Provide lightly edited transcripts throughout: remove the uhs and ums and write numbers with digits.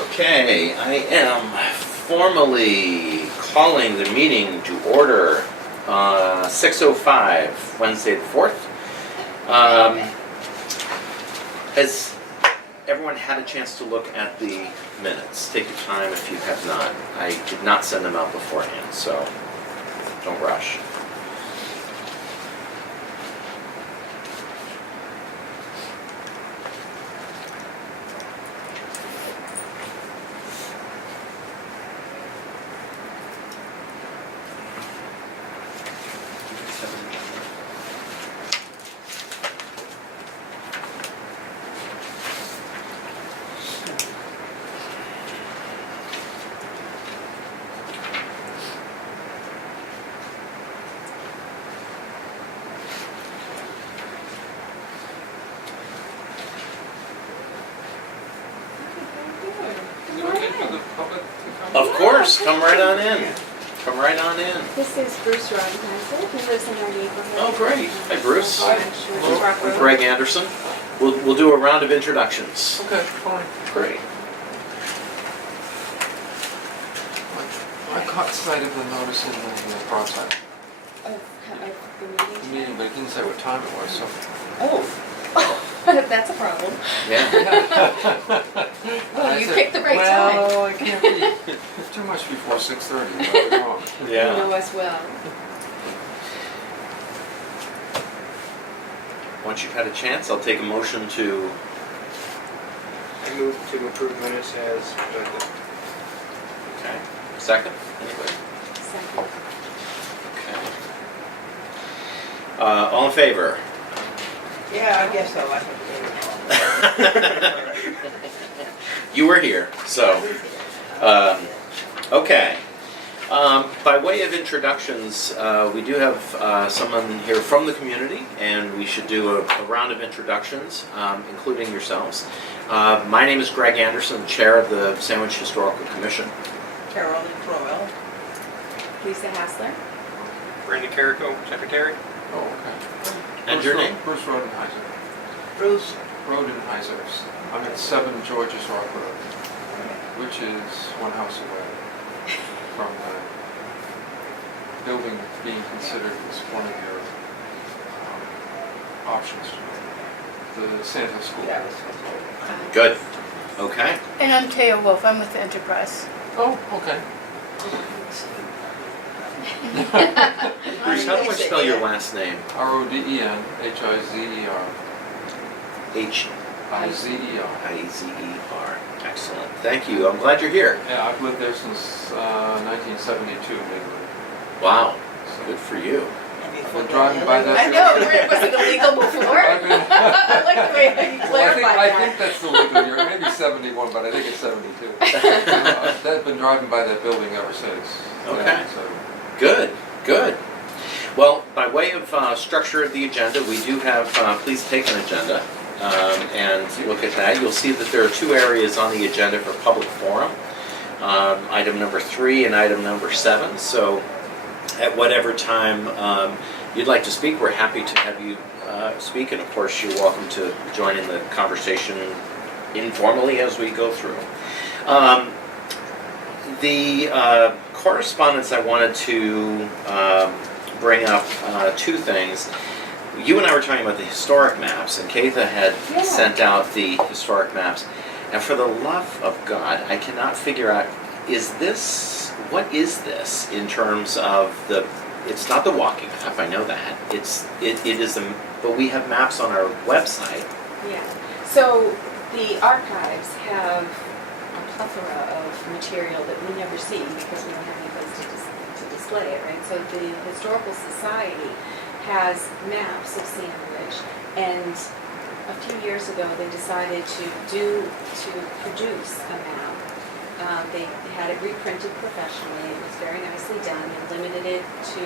Okay, I am formally calling the meeting to order, 6:05, Wednesday the 4th. Has everyone had a chance to look at the minutes? Take your time if you have not. I did not send them out beforehand, so don't rush. Of course, come right on in. Come right on in. This is Bruce Rodenheiser. He lives in our neighborhood. Oh, great. Hi, Bruce. Hi. I'm Greg Anderson. We'll do a round of introductions. Okay, fine. Great. I caught sight of the notice in the broadside Of the meeting. but it didn't say what time it was, so. Oh, that's a problem. Yeah. Well, you picked the right time. Well, I can't be too much before 6:30, but I was wrong. You know us well. Once you've had a chance, I'll take a motion to, I move to approve minutes as presented. okay, second? Anybody? Second. Okay. All in favor? Yeah, I guess so. I think You were here, so, okay. By way of introductions, we do have someone here from the community, and we should do a round of introductions, including yourselves. My name is Greg Anderson, Chair of the Sandwich Historical Commission. Carolyn Crowell. Lisa Hassler. Brandon Carrico, Secretary. Oh, okay. And your name? Bruce Rodenheiser. Bruce. Rodenheisers. I'm at 7 George's Rock Road, which is one house away from the building being considered as one of your options. The Santa School. Good. Okay. And I'm Taya Wolf. I'm with the Enterprise. Oh, okay. Bruce, how do I spell your last name? Rodenhizer. H-I-Z-E-R. Excellent. Thank you. I'm glad you're here. Yeah, I've lived there since 1972, legally. Wow. So Good for you. I've been driving by that. I know, was it illegal before? I've been, I like the way you well, clarified I think that. that's the legal year, maybe 71, but I think it's 72. I've been driving by that building ever since. Okay. Yeah, so. Good. Good. Well, by way of structure of the agenda, we do have, please take an agenda and look at that. You'll see that there are 2 areas on the agenda for public forum, item number 3 and item number 7. So at whatever time you'd like to speak, we're happy to have you speak. And of course, you're welcome to join in the conversation informally as we go through. The correspondence I wanted to bring up 2 things. You and I were talking about the historic maps, and Keitha had sent out the historic maps. And for the love of God, I cannot figure out, what is this in terms of it's not the walking map, I know that. It is but we have maps on our website. Yeah. So the archives have a plethora of material that we never see because we don't have any place to display it, right? So the Historical Society has maps of Sandwich, and a few years ago they decided to produce a map. They had it reprinted professionally. It was very nicely done. They limited it to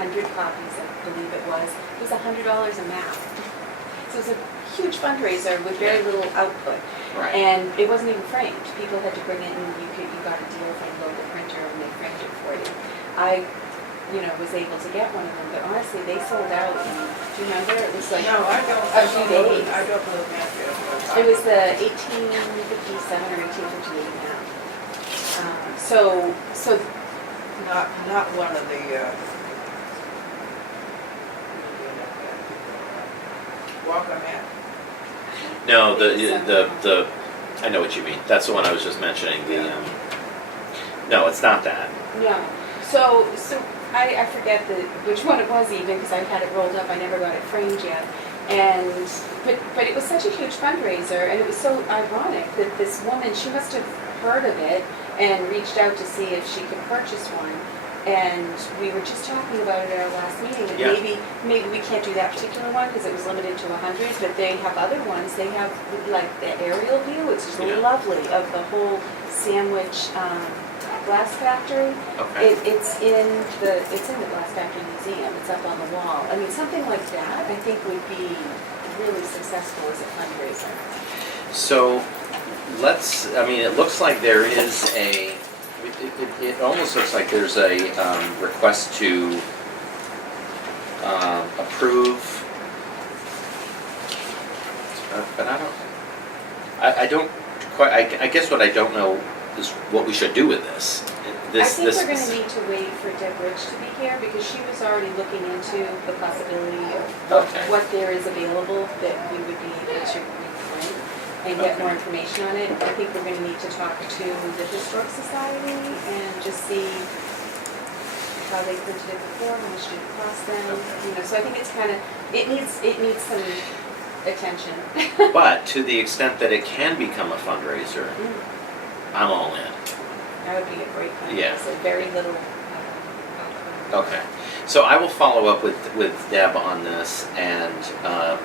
100 copies, I believe it was. It was $100 a map. So it was a huge fundraiser with very little output. Right. And it wasn't even framed. People had to bring it in, you got a deal from a local printer and they framed it for you. I was able to get one of them, but honestly, they sold out. Do you remember? It was like No, I don't, a few days. I don't know the Matthew. It was the 1857 or 1858 now. So Not one of the, Walker Mat. No, the, I know what you mean. That's the one I was just mentioning, no, it's not that. no, so I forget which one it was even because I had it rolled up. I never got it framed yet. But it was such a huge fundraiser, and it was so ironic that this woman, she must have heard of it and reached out to see if she could purchase one. And we were just talking about it at our last meeting, and Yeah. maybe we can't do that particular one because it was limited to 100, but they have other ones. They have like the aerial view, it's just Yeah. lovely, of the whole Sandwich glass factory. Okay. It's in the Glass Factory Museum. It's up on the wall. I mean, something like that, I think, would be really successful as a fundraiser. So it looks like there is it almost looks like there's a request to approve, but I don't quite, I guess what I don't know is what we should do with this. I think we're going to need to wait for Deb Rich to be here because she was already looking into the possibility of Okay. what there is available that we would be able to reprint and get more information on it. I think we're going to need to talk to the Historic Society and just see how they printed it before, how much did it cost them, so I think it's kind of, it needs some attention. But to the extent that it can become a fundraiser, I'm all in. That would be a great fundraiser, Yeah. very little. Okay. So I will follow up with Deb on this and, Yeah,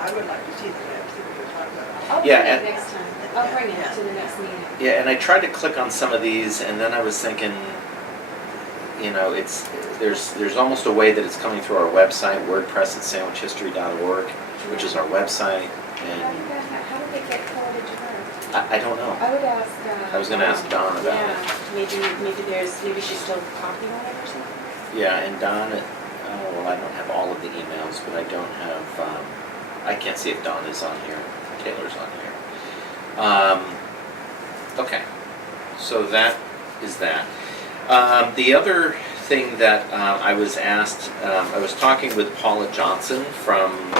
I would like to see the maps that we were talking about. I'll bring Yeah, it and- next time. I'll bring it to the next meeting. yeah, and I tried to click on some of these and then I was thinking, there's almost a way that it's coming through our website, wordpress@sandwichhistory.org, which is our website, and How did they get forwarded to her? I don't know. I would ask. I was gonna ask Dawn about it. Yeah, maybe she's still copying on it or something. Yeah, and Dawn, I don't have all of the emails, but I don't have, I can't see if Dawn is on here, Taylor's on here. Okay, so that is that. The other thing that I was asked, I was talking with Paula Johnson from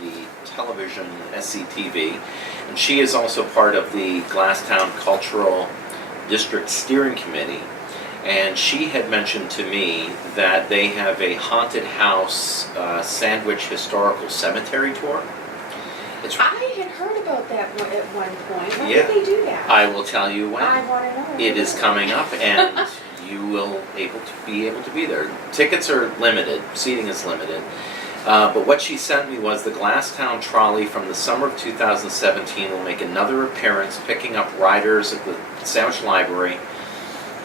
the television SCTV, and she is also part of the Glasstown Cultural District Steering Committee, and she had mentioned to me that they have a haunted house Sandwich Historical Cemetery tour. It's, I had heard about that at one point. When Yeah. did they do that? I will tell you when. I want to know. It is coming up, and you will be able to be there. Tickets are limited, seating is limited. But what she sent me was the Glasstown Trolley from the summer of 2017 will make another appearance, picking up riders at the Sandwich Library.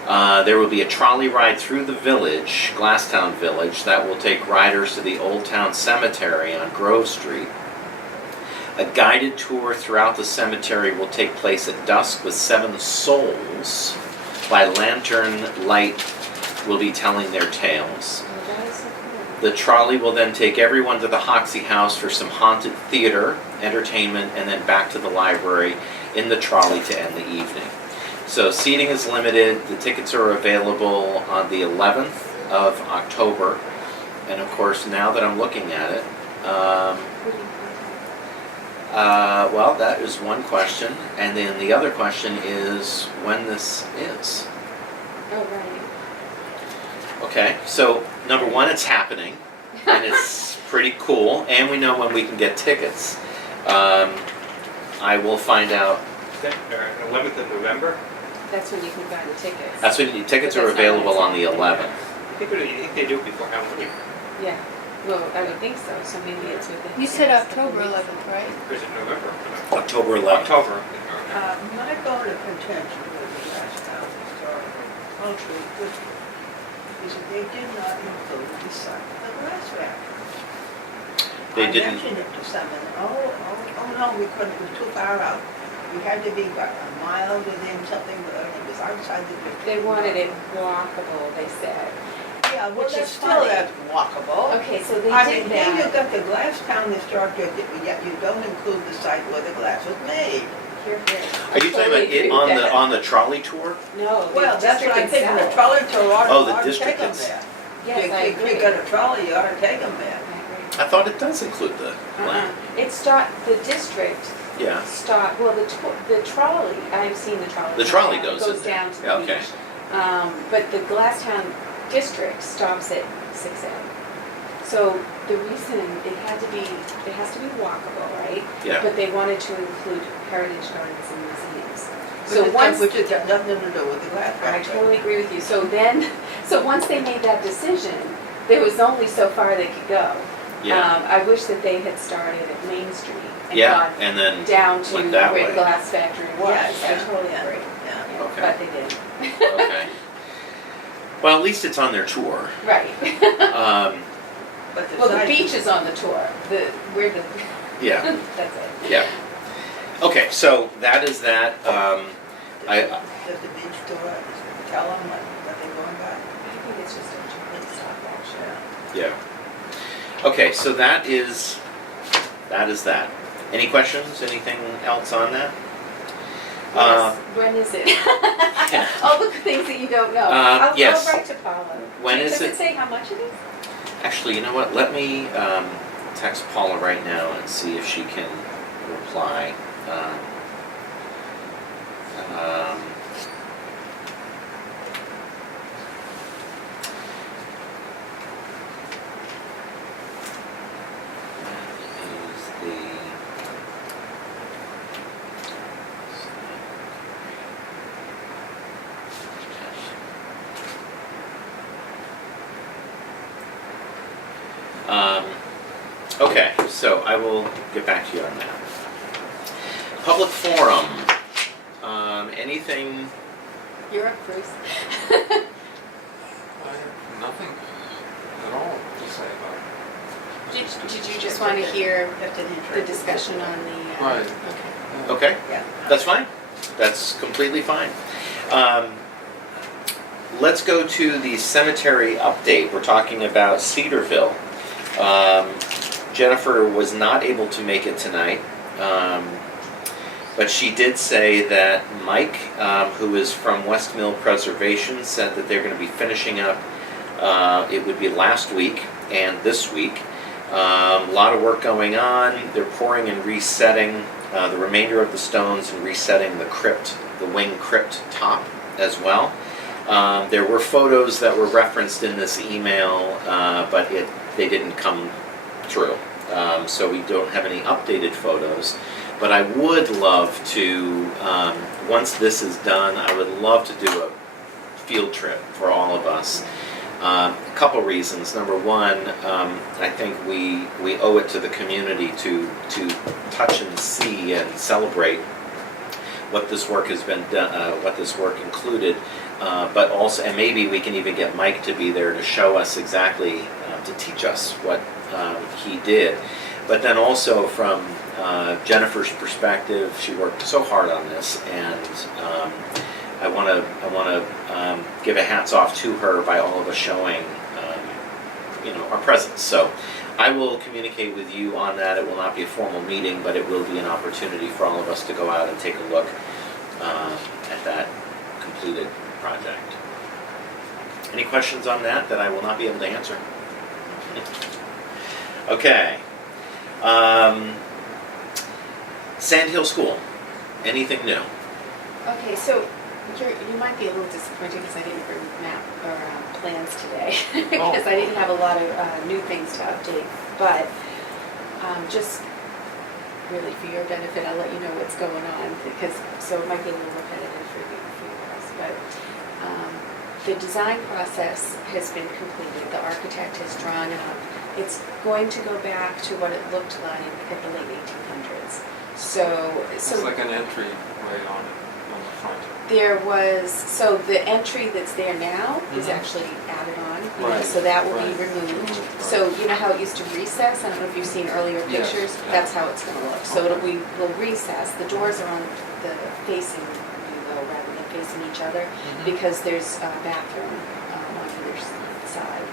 There will be a trolley ride through the village, Glasstown Village, that will take riders to the Old Town Cemetery on Grove Street. A guided tour throughout the cemetery will take place at dusk with 7 souls by lantern light will be telling their tales. Oh, that is so cool. The trolley will then take everyone to the Hoxie House for some haunted theater, entertainment, and then back to the library in the trolley to end the evening. So seating is limited. The tickets are available on the 11th of October. And of course, now that I'm looking at it, Who do you contact? well, that is one question. And then the other question is when this is. Oh, right. Okay, so number one, it's happening, and it's pretty cool, and we know when we can get tickets. I will find out. 11th of November? That's when you can buy the tickets. That's when the tickets But are that's not available on the Wednesday. 11th. You think they do it before Halloween? Yeah. Well, I would think so. So maybe it's within. You said the next couple October weeks. 11th, right? Or is it November? October 11th. October. My bone of contention with the Glasstown Historical Cultural District is that they did not include the site of the glass factory. They didn't. I mentioned it to someone, oh no, we couldn't, it was too far out. We had to be about a mile within something, it was outside the district. They wanted it walkable, they said. Yeah, Yeah, well, Which that's is still, funny. that's walkable. Okay, so they I did mean, then you've that. got the Glasstown Historic District, but yet you don't include the site where the glass was made. Here, here. Are you talking about it on the trolley tour? No, the Well, that's what district I'm thinking, the itself. trolley tour ought Oh, the ought to district take them it's- there. Yes, I If agree. you got a trolley, you ought to take them there. I thought it does include the land. The district Yeah, well, the trolley, I've seen the trolley. The trolley goes in Goes there. down to Yeah, the okay. beach. But the Glasstown district stops at 6 a.m. So the reason it has to be walkable, right? yeah. But they wanted to include heritage gardens and museums. So Which once, has got nothing to do with the glass I factory. totally agree with you. So once they made that decision, there was only so far they could go. Yeah, I wish that they had started at Main Street and yeah, gone and then, down to went where that the way. glass factory was. Yeah, I yeah, totally yeah. agree. Yeah. Yeah, Okay. But they didn't. okay. Well, at least it's on their tour. Right. But the Well, the site- beach is on the tour. Yeah, That's it. yeah. Okay, so that is that. I, Does the beach tour tell them what they're going by? I think it's just a giant stop actually. yeah. Okay, so that is that. Any questions? Anything else on that? Yes, when is it? yeah. All the things that you don't know. Yes. I'll write to Paula. When is Does it? it say how much it is? Actually, you know what? Let me text Paula right now and see if she can reply. Um, that is the okay, so I will get back to you on that. Public forum. Anything? You're up, Bruce. I have nothing at all to say about it. Did you just want to hear That's an the interesting. discussion on the? Right. Okay. Yeah. Okay, Yeah. that's fine. That's completely fine. Let's go to the cemetery update. We're talking about Cedarville. Jennifer was not able to make it tonight, but she did say that Mike, who is from West Mill Preservation, said that they're going to be finishing up, it would be last week and this week. A lot of work going on. They're pouring and resetting the remainder of the stones and resetting the crypt, the wing crypt top as well. There were photos that were referenced in this email, but they didn't come through. So we don't have any updated photos. But I would love to, once this is done, I would love to do a field trip for all of us. A couple reasons. Number one, I think we owe it to the community to touch and see and celebrate what this work has been done, what this work included. But also, and maybe we can even get Mike to be there to show us exactly, to teach us what he did. But then also from Jennifer's perspective, she worked so hard on this, and I want to give a hats off to her by all of us showing, our presence. So I will communicate with you on that. It will not be a formal meeting, but it will be an opportunity for all of us to go out and take a look at that completed project. Any questions on that I will not be able to answer? Okay. Sand Hill School, anything new? Okay, so you might be a little disappointed because I didn't bring map or plans today because I didn't have a lot of new things to update. But just really for your benefit, I'll let you know what's going on because so it might be a little repetitive for you guys. But the design process has been completed. The architect has drawn up. It's going to go back to what it looked like at the late 1800s. It's like an entry way on the front. There was, so the entry that's there now is Mhm. actually added on, Right, so that will be right. removed. Right. So you know how it used to recess? I don't know if you've seen earlier Yes, pictures? yeah. That's how it's gonna look. So we'll recess. The doors are on the facing you rather than facing each other Mhm. because there's a bathroom on either side.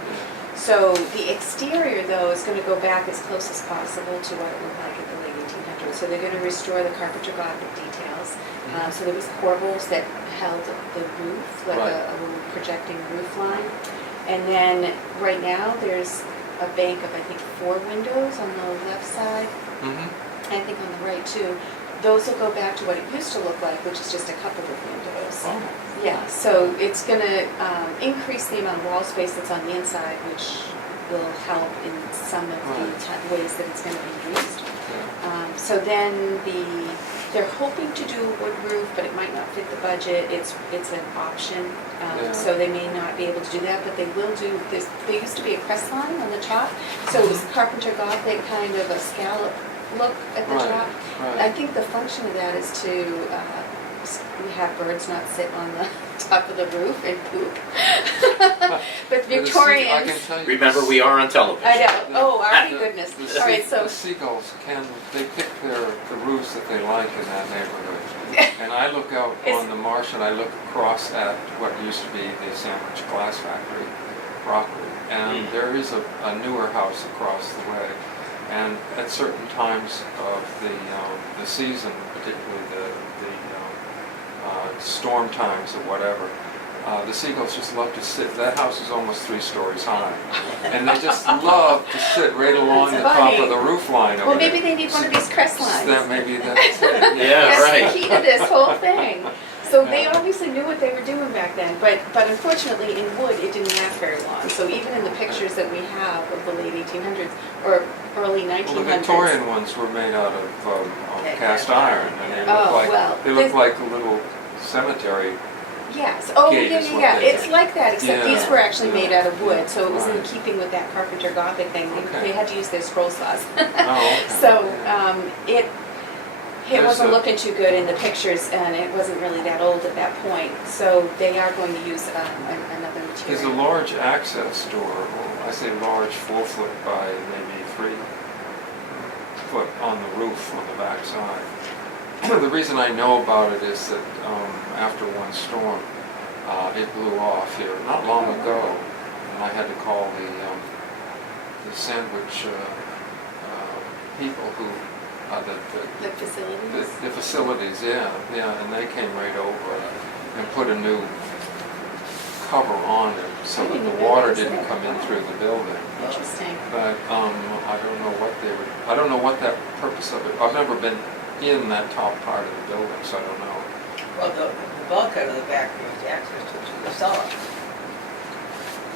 So the exterior, though, is gonna go back as close as possible to what it looked like in the late 1800s. So they're gonna restore the Carpenter Gothic details. So there was corbels that held the roof, like Right. a little projecting roof line. And then, right now, there's a bank of, I think, 4 windows on the left side, Mm-hmm. and I think on the right too. Those will go back to what it used to look like, which is just a couple of windows. Oh, Yeah, so it's gonna increase the amount of wall space that's on the inside, which will help in some of the ways that it's gonna be used. yeah. So then they're hoping to do a wood roof, but it might not fit the budget. It's an option, Yeah. so they may not be able to do that, but they will do this. There used to be a crest line on the top, so it was Carpenter Gothic, kind of a scallop look at the Right, top. right. I think the function of that is to have birds not sit on the top of the roof and poop. But I can Victorians, tell you. Oh, Remember, we are on television. I know, oh, already goodness. The All right, so, the seagulls they pick the roofs that they like in that neighborhood. And I look out It's- on the marsh and I look across at what used to be the Sandwich Glass Factory property. And there is a newer house across the way. And at certain times of the season, particularly the storm times or whatever, the seagulls just love to sit. That house is almost 3 stories high. And they just love to sit right along the That's top funny. of the roof line over well, there. maybe they need one of these crest lines. Maybe that's it. Yeah, That's right. the key to this whole thing. So they Yeah. obviously knew what they were doing back then, but unfortunately in wood, it didn't last very long. So even in the pictures that we have of the late 1800s or early 1900s. Well, the Victorian ones were made out of Okay, cast yeah. iron, and they Oh, look like well, they look this- like a little cemetery. Yes, oh, Gate yeah, is yeah, what yeah, they it's did. like that, except Yeah. these were actually made out of wood, so it was in Right. keeping with that Carpenter Gothic thing. Okay. They had to use their scroll saws. Oh, okay. So, Yeah. it There's wasn't a- looking too good in the pictures, and it wasn't really that old at that point, so they are going to use another material. There's a large access door. Well, I say large, 4 foot by maybe 3 foot on the roof on the back side. The reason I know about it is that after one storm, it blew off here not long ago, and I had to call the Sandwich people who The facilities? the facilities, yeah, and they came right over and put a new cover on it so that the water didn't come in through the building. Interesting. But I don't know what I don't know what that purpose of it. I've never been in that top part of the building, so I don't know. Well, the bulkhead of the back is access to the cellar.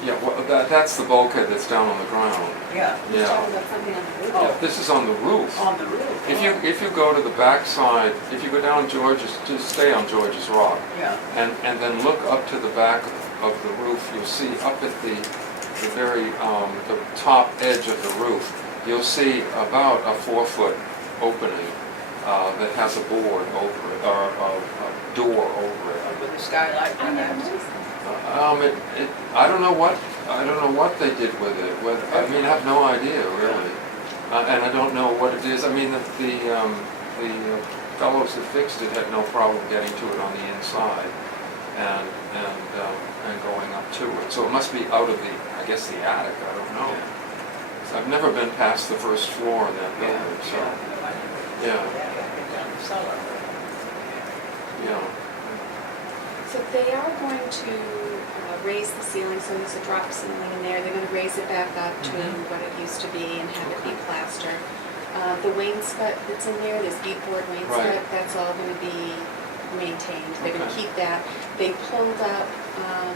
Yeah, well, that's the bulkhead that's down on the ground. Yeah, He's Yeah. talking about something on the roof. Oh. Yeah, this is on the roof. on the roof. If you go to the back side, if you go down George's, just stay on George's Rock, Yeah, and then look up to the back of the roof, you'll see up at the very the top edge of the roof, you'll see about a 4 foot opening that has a board over it, or a door over it. with the skylight I never perhaps. noticed that. I don't know what they did with it. I mean, I have no idea really, and I don't know what it is. I mean, the fellows that fixed it had no problem getting to it on the inside, and going up to it. So it must be out of I guess the attic. I don't know. So I've never been past the first floor in that building. So yeah. Down the cellar. yeah. So they are going to raise the ceiling, so there's a drop ceiling in there. They're going to raise it back up to Mhm. what it used to be and have it be plaster. The wainscot that's in there, this beadboard wainscot, Right. that's all going to be maintained. They're going to Okay. keep that. They pulled up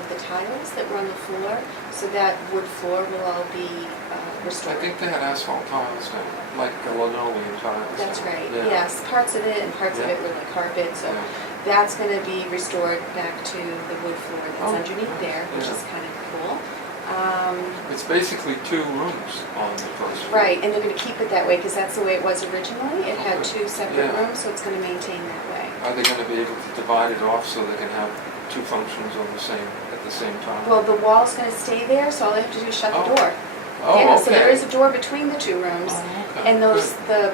the tiles that were on the floor, so that wood floor will all be I restored. think they had asphalt tiles down, like linoleum tiles. That's down. right, Yeah. yes, parts of it and parts of Yeah. it were like carpet, so Yeah. that's going to be restored back to the wood floor that's Oh, underneath there, which yeah. is kind of cool. It's basically 2 rooms on the first floor. Right, and they're going to keep it that way because that's the way it was originally. It had Okay. 2 separate Yeah. rooms, so it's going to maintain that way. Are they going to be able to divide it off so they can have 2 functions at the same time? Well, the wall's going to stay there, so all they have to do is shut the Oh. door. Oh, Yeah, so there okay. is a door between the two rooms. Oh, okay, And those, good. the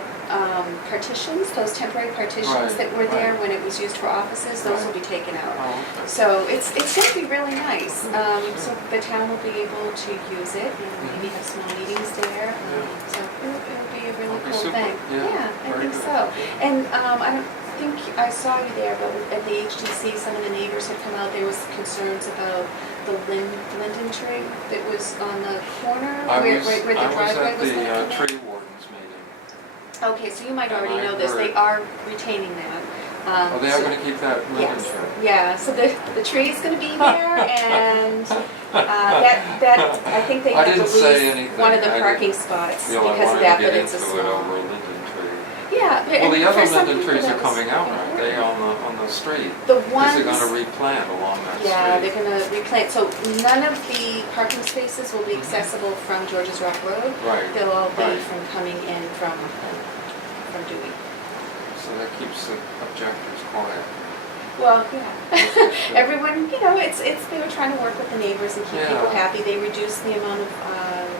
partitions, those temporary partitions Right, that were there right. when it was used for offices, those will Right. be taken out. Oh, okay. So it's going to be really nice. Good, So good. the town will be able to use it, maybe have small meetings there. Yeah. So it'll be a really That'll be cool super. thing. Yeah, I very think good. so. And I don't think I saw you there, but at the HTC, some of the neighbors had come out. There was concerns about the linden tree that was on the corner I where was, the I was driveway at was the going to come in. tree wardens meeting. Okay, so you might And already I know this, they heard- are retaining that. Oh, they are so- gonna keep that linden Yes, tree? yeah, so the tree is gonna be there, and that, I think they I have to didn't say lose anything. one of the I parking didn't spots Feel I because of wanted that, to but get it's a into it small. over a linden tree. Yeah. Well, the and for other some linden people trees that are was coming out, aren't they, on the street? The Because ones. they're gonna replant along that street. Yeah, they're gonna replant, so none of the parking spaces will be Mhm. accessible from George's Rock Road. Right, They'll all be Right. from coming in from Dewey. so that keeps the objectors quiet. Well, yeah. Everyone, they were trying to work with the neighbors and keep people Yeah. happy. They reduced the amount of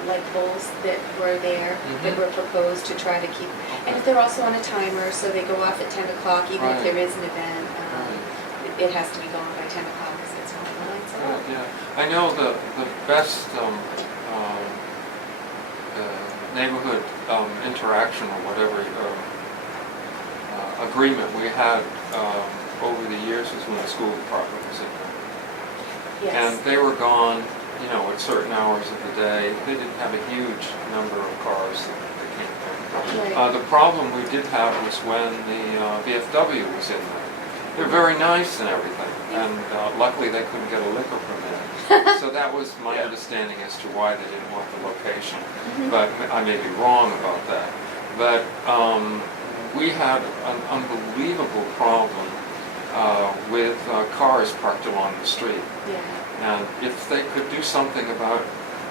light poles that were there, that Mhm. were proposed to try to keep. And they're also on a timer, so they go off at 10 o'clock, even if Right. there is an event. Right. It has to be gone by 10 o'clock because it's not lights out. Good, yeah. I know the best neighborhood interaction or whatever agreement we had over the years was when the school department was in there. Yes. And they were gone, at certain hours of the day. They didn't have a huge number of cars that came in. Right. The problem we did have was when the VFW was in there. They're very nice and everything, and luckily they couldn't get a liquor permit. So that was my Yeah. understanding as to why they didn't want the location. Mhm. But I may be wrong about that. But we had an unbelievable problem with cars parked along the street. Yeah. And if they could do something about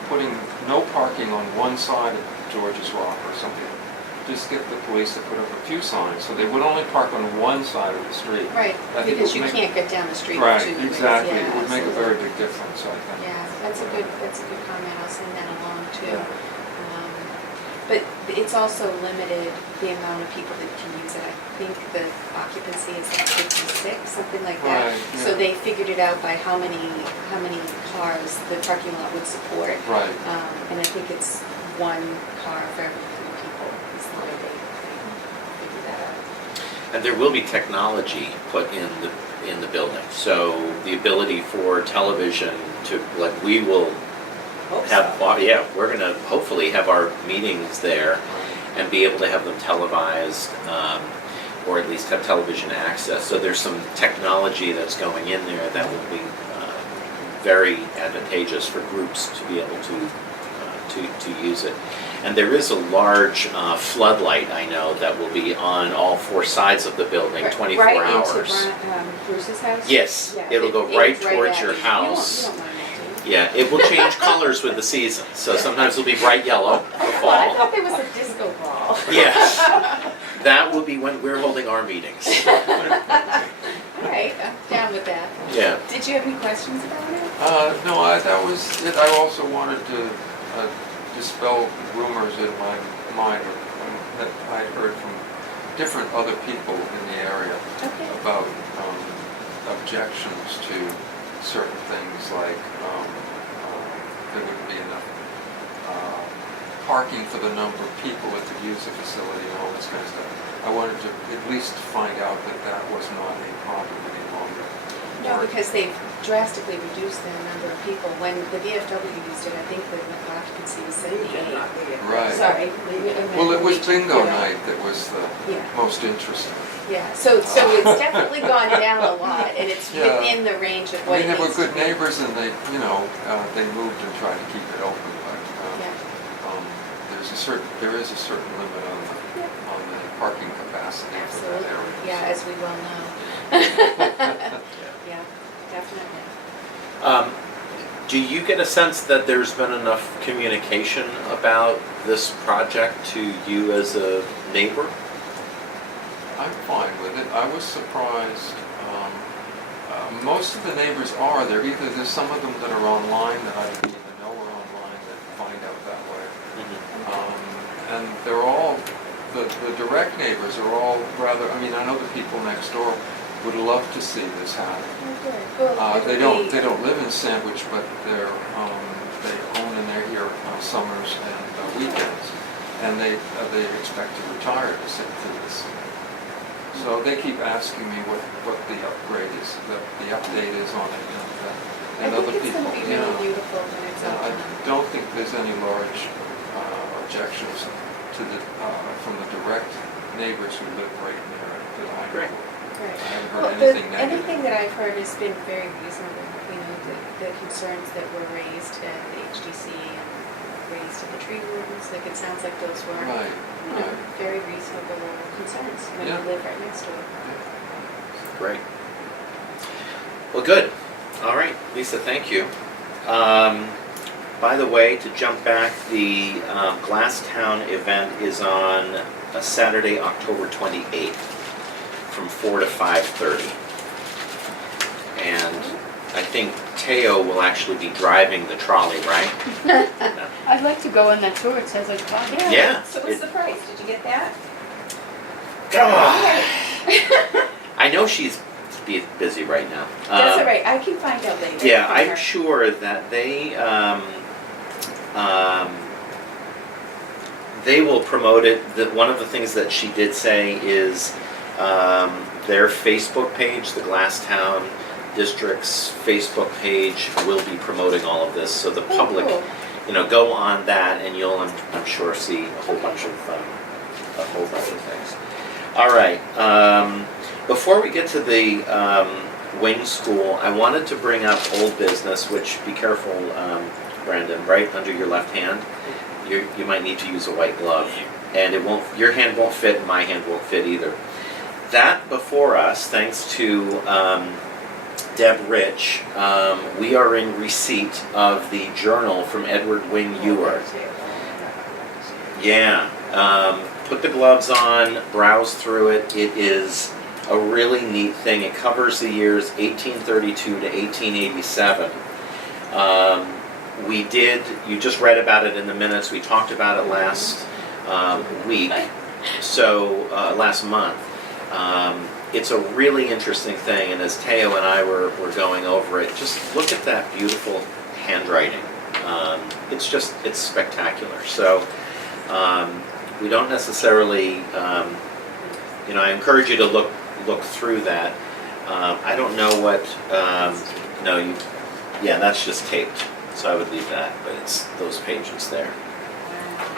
putting no parking on one side of George's Rock or something, just get the police to put up a few signs, so they would only park on one side of the street. Right, I think it because would you make- can't get down the street Right, two ways. exactly. Yeah, It would make a absolutely. very big difference, I think. Yeah, that's a good comment, I'll send that along too. Yeah. But it's also limited the amount of people that can use it. I think the occupancy is like 56, something like that. Right, So yeah. they figured it out by how many cars the parking lot would support. Right. And I think it's one car for every 3 people is the way they figured that out. And there will be technology put in the building. So the ability for television to, like, we will Hope have, so. we're gonna hopefully have our meetings there and be able to have them televised, or at least have television access. So there's some technology that's going in there that will be very advantageous for groups to be able to use it. And there is a large floodlight, I know, that will be on all 4 sides of the building, 24 Right hours. into Bruce's house? Yes, Yeah, it'll go right towards at your you. house. You don't mind that, do you? Yeah, it will change colors with the season. So sometimes it'll be bright yellow for Well, I fall. thought there was a disco ball. Yes, that will be when we're holding our meetings. All right, I'm down with that. Yeah. Did you have any questions about it? No, that was it. I also wanted to dispel rumors in my mind that I'd heard from different other people in the area Okay. about objections to certain things like there wouldn't be enough parking for the number of people that could use the facility and all this kind of stuff. I wanted to at least find out that that was not a problem any longer. No, because they've drastically reduced the number of people. When the VFW used it, I think the occupancy was You 78. cannot leave it. Right. Sorry. Well, it was bingo Yeah. night that was the Yeah, most interesting. yeah. So it's definitely gone down a lot, and it's Yeah. within the range of I what mean, it they were needs to good be. neighbors and they moved and tried to keep it open, but Yeah. there is a certain limit Yeah. on the parking capacity for that Absolutely. area. Yeah, as we well know. Yeah, definitely. Do you get a sense that there's been enough communication about this project to you as a neighbor? I'm fine with it. I was surprised. Most of the neighbors are. There's some of them that are online that I didn't even know were online that find out that way. they're all, the direct neighbors are all rather, I mean, I know the people next door would love to see this happen. They don't live in Sandwich, but they own and they're here on summers and weekends. And they expect to retire to this. So they keep asking me what the upgrade is, the update is on it, and I other think it's people, gonna be you know. really beautiful when it's And all I done. don't think there's any large objections to from the direct neighbors who live right near it that I know. Great. I Right. haven't Well, heard anything negative. anything that I've heard has been very reasonable, you know, the concerns that were raised at the HDC and raised at the tree rooms, like it sounds like those were, Right, you know, right. very reasonable concerns when Yeah. you live right next door. Great. Well, good. All right, Lisa, thank you. By the way, to jump back, the Glasstown event is on Saturday, October 28th, from 4 to 5:30. And I think Teo will actually be driving the trolley, right? I'd like to go on that tour, it sounds like fun. Yeah. So what's the price? Did you get that? I know she's busy right now. That's all right, I can find out later. Yeah, from I'm her. sure that they will promote it. One of the things that she did say is their Facebook page, the Glasstown District's Facebook page, will be promoting all of this. So the Oh, public, cool. go on that, and you'll, I'm sure, see a whole bunch of things. All right. Before we get to the wing school, I wanted to bring up old business, which, be careful, Brandon, right under your left hand. You might need to use a white glove, and your hand won't fit, and my hand won't fit either. That before us, thanks to Deb Rich, we are in receipt of the journal from Edward Wing Ewer. Yeah, put the gloves on, browse through it. It is a really neat thing. It covers the years 1832 to 1887. You just read about it in the minutes. We talked about it last week, so last month. It's a really interesting thing, and as Teo and I were going over it, just look at that beautiful handwriting. It's spectacular. So we don't necessarily, I encourage you to look through that. I don't know what, that's just taped, so I would leave that, but it's those pages there. Wow,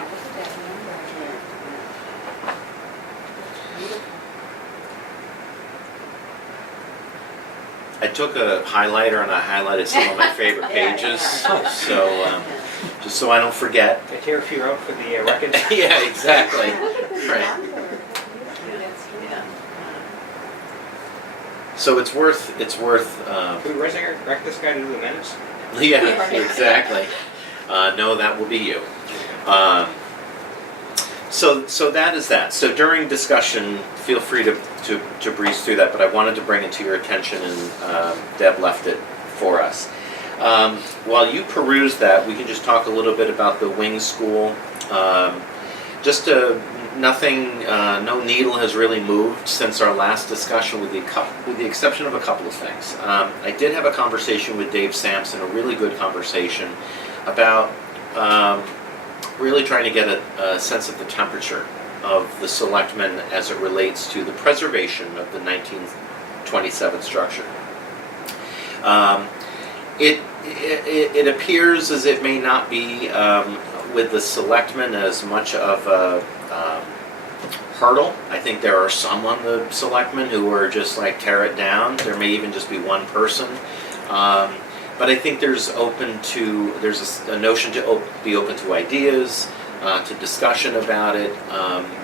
look at that handwriting. Beautiful. I took a highlighter and I highlighted some of my favorite pages, so just so I don't forget. I tear a few out for the record. Yeah, exactly. Look at this Right. number. Beautiful, that's beautiful. So it's worth. Can we resurrect this guy to do the minutes? Yeah, exactly. No, that will be you. So that is that. So during discussion, feel free to breeze through that, but I wanted to bring it to your attention, and Deb left it for us. While you peruse that, we can just talk a little bit about the wing school. No needle has really moved since our last discussion, with the exception of a couple of things. I did have a conversation with Dave Sampson, a really good conversation, about really trying to get a sense of the temperature of the selectmen as it relates to the preservation of the 1927 structure. It appears as it may not be with the selectmen as much of a hurdle. I think there are some on the selectmen who are just like tear it down. There may even just be one person. But I think there's a notion to be open to ideas, to discussion about it.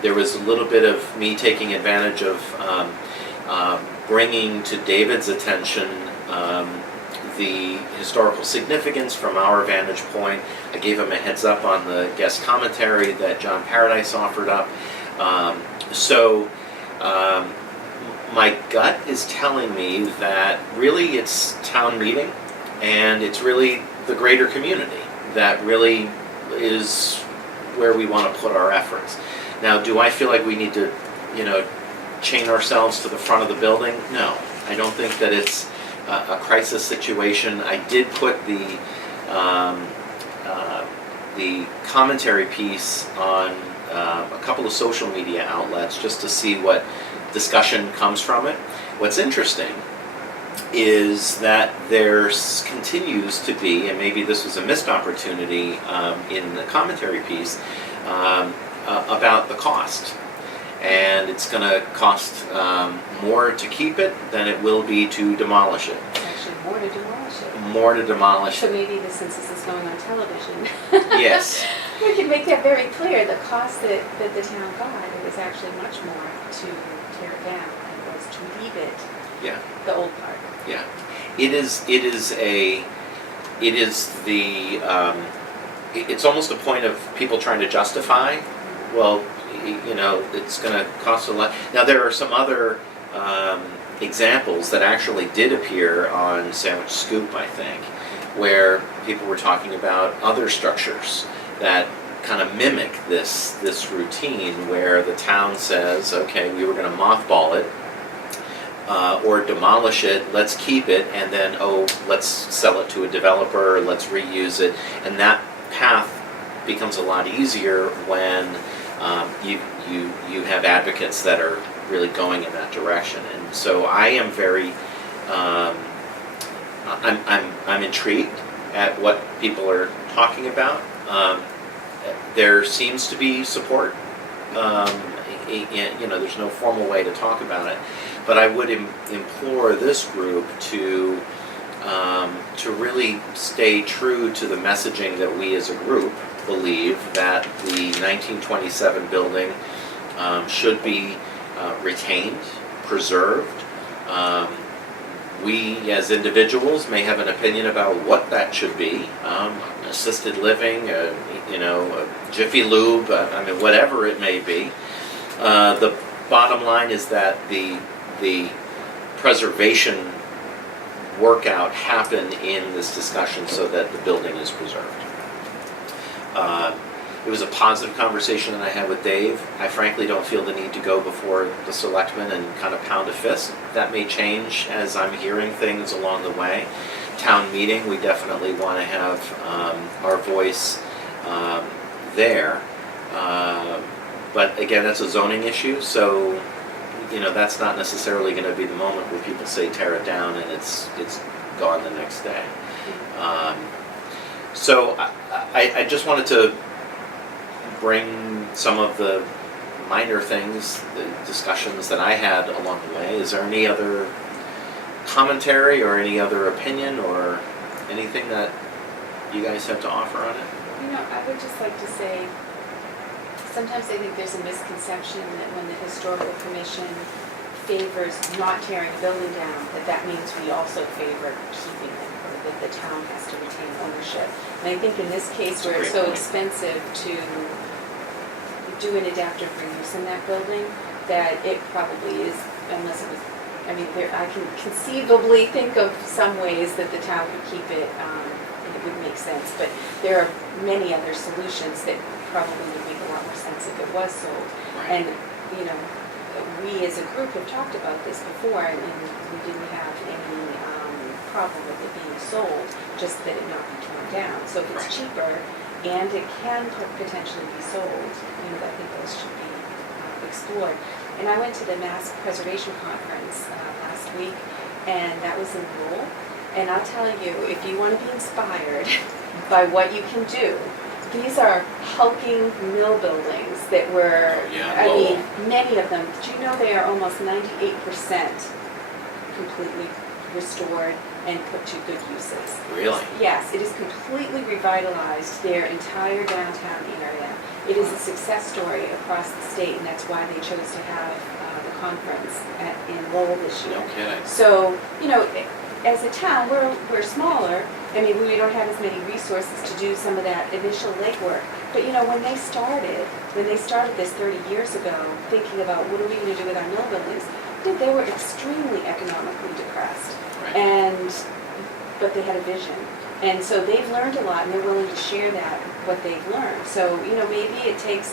There was a little bit of me taking advantage of bringing to David's attention the historical significance from our vantage point. I gave him a heads up on the guest commentary that John Paradise offered up. My gut is telling me that really it's town meeting, and it's really the greater community that really is where we want to put our efforts. Now, do I feel like we need to, chain ourselves to the front of the building? No, I don't think that it's a crisis situation. I did put the commentary piece on a couple of social media outlets just to see what discussion comes from it. What's interesting is that there continues to be, and maybe this was a missed opportunity in the commentary piece, about the cost. And it's going to cost more to keep it than it will be to demolish it. It's actually more to demolish it. More to demolish So it. maybe since this is going on television. Yes. We can make that very clear. The cost that the town got, it was actually much more to tear it down than it was to leave it, Yeah. the old part. Yeah. It's almost a point of people trying to justify, well, it's going to cost a lot. Now, there are some other examples that actually did appear on Sandwich Scoop, I think, where people were talking about other structures that kind of mimic this routine where the town says, okay, we were going to mothball it or demolish it, let's keep it, and then, let's sell it to a developer, let's reuse it. And that path becomes a lot easier when you have advocates that are really going in that direction. And so I am very I'm intrigued at what people are talking about. There seems to be support. There's no formal way to talk about it, but I would implore this group to really stay true to the messaging that we as a group believe that the 1927 building should be retained, preserved. We as individuals may have an opinion about what that should be, assisted living, a Jiffy Lube, whatever it may be. The bottom line is that the preservation workout happen in this discussion so that the building is preserved. It was a positive conversation that I had with Dave. I frankly don't feel the need to go before the selectmen and kind of pound a fist. That may change as I'm hearing things along the way. Town meeting, we definitely want to have our voice there. But again, that's a zoning issue, so that's not necessarily going to be the moment where people say tear it down and it's gone the next day. So I just wanted to bring some of the minor things, the discussions that I had along the way. Is there any other commentary or any other opinion or anything that you guys have to offer on it? I would just like to say, sometimes I think there's a misconception that when the Historical Commission favors not tearing a building down, that means we also favor keeping it, or that the town has to retain ownership. And I think in this case, where it's so expensive to do an adaptive reuse in that building, that it probably is, unless it was, I can conceivably think of some ways that the town could keep it, and it would make sense, but there are many other solutions that probably would make a lot more sense if it was sold. Right. And, we as a group have talked about this before, and we didn't have any problem with it being sold, just that it not be torn down. So if it's cheaper and it can potentially be sold, I think those should be explored. And I went to the Mass Preservation Conference last week, and that was in Lowell. And I'll tell you, if you want to be inspired by what you can do, these are hulking mill buildings that were, many of them, did you know they are almost 98% completely restored and put to good uses? Really? Yes, it has completely revitalized their entire downtown area. It is a success story across the state, and that's why they chose to have the conference in Lowell this year. No kidding. So, as a town, we're smaller. We don't have as many resources to do some of that initial legwork. But when they started this 30 years ago, thinking about what are we going to do with our mill buildings, they were extremely economically depressed. Right. But they had a vision. And so they've learned a lot, and they're willing to share that, what they've learned. So, maybe it takes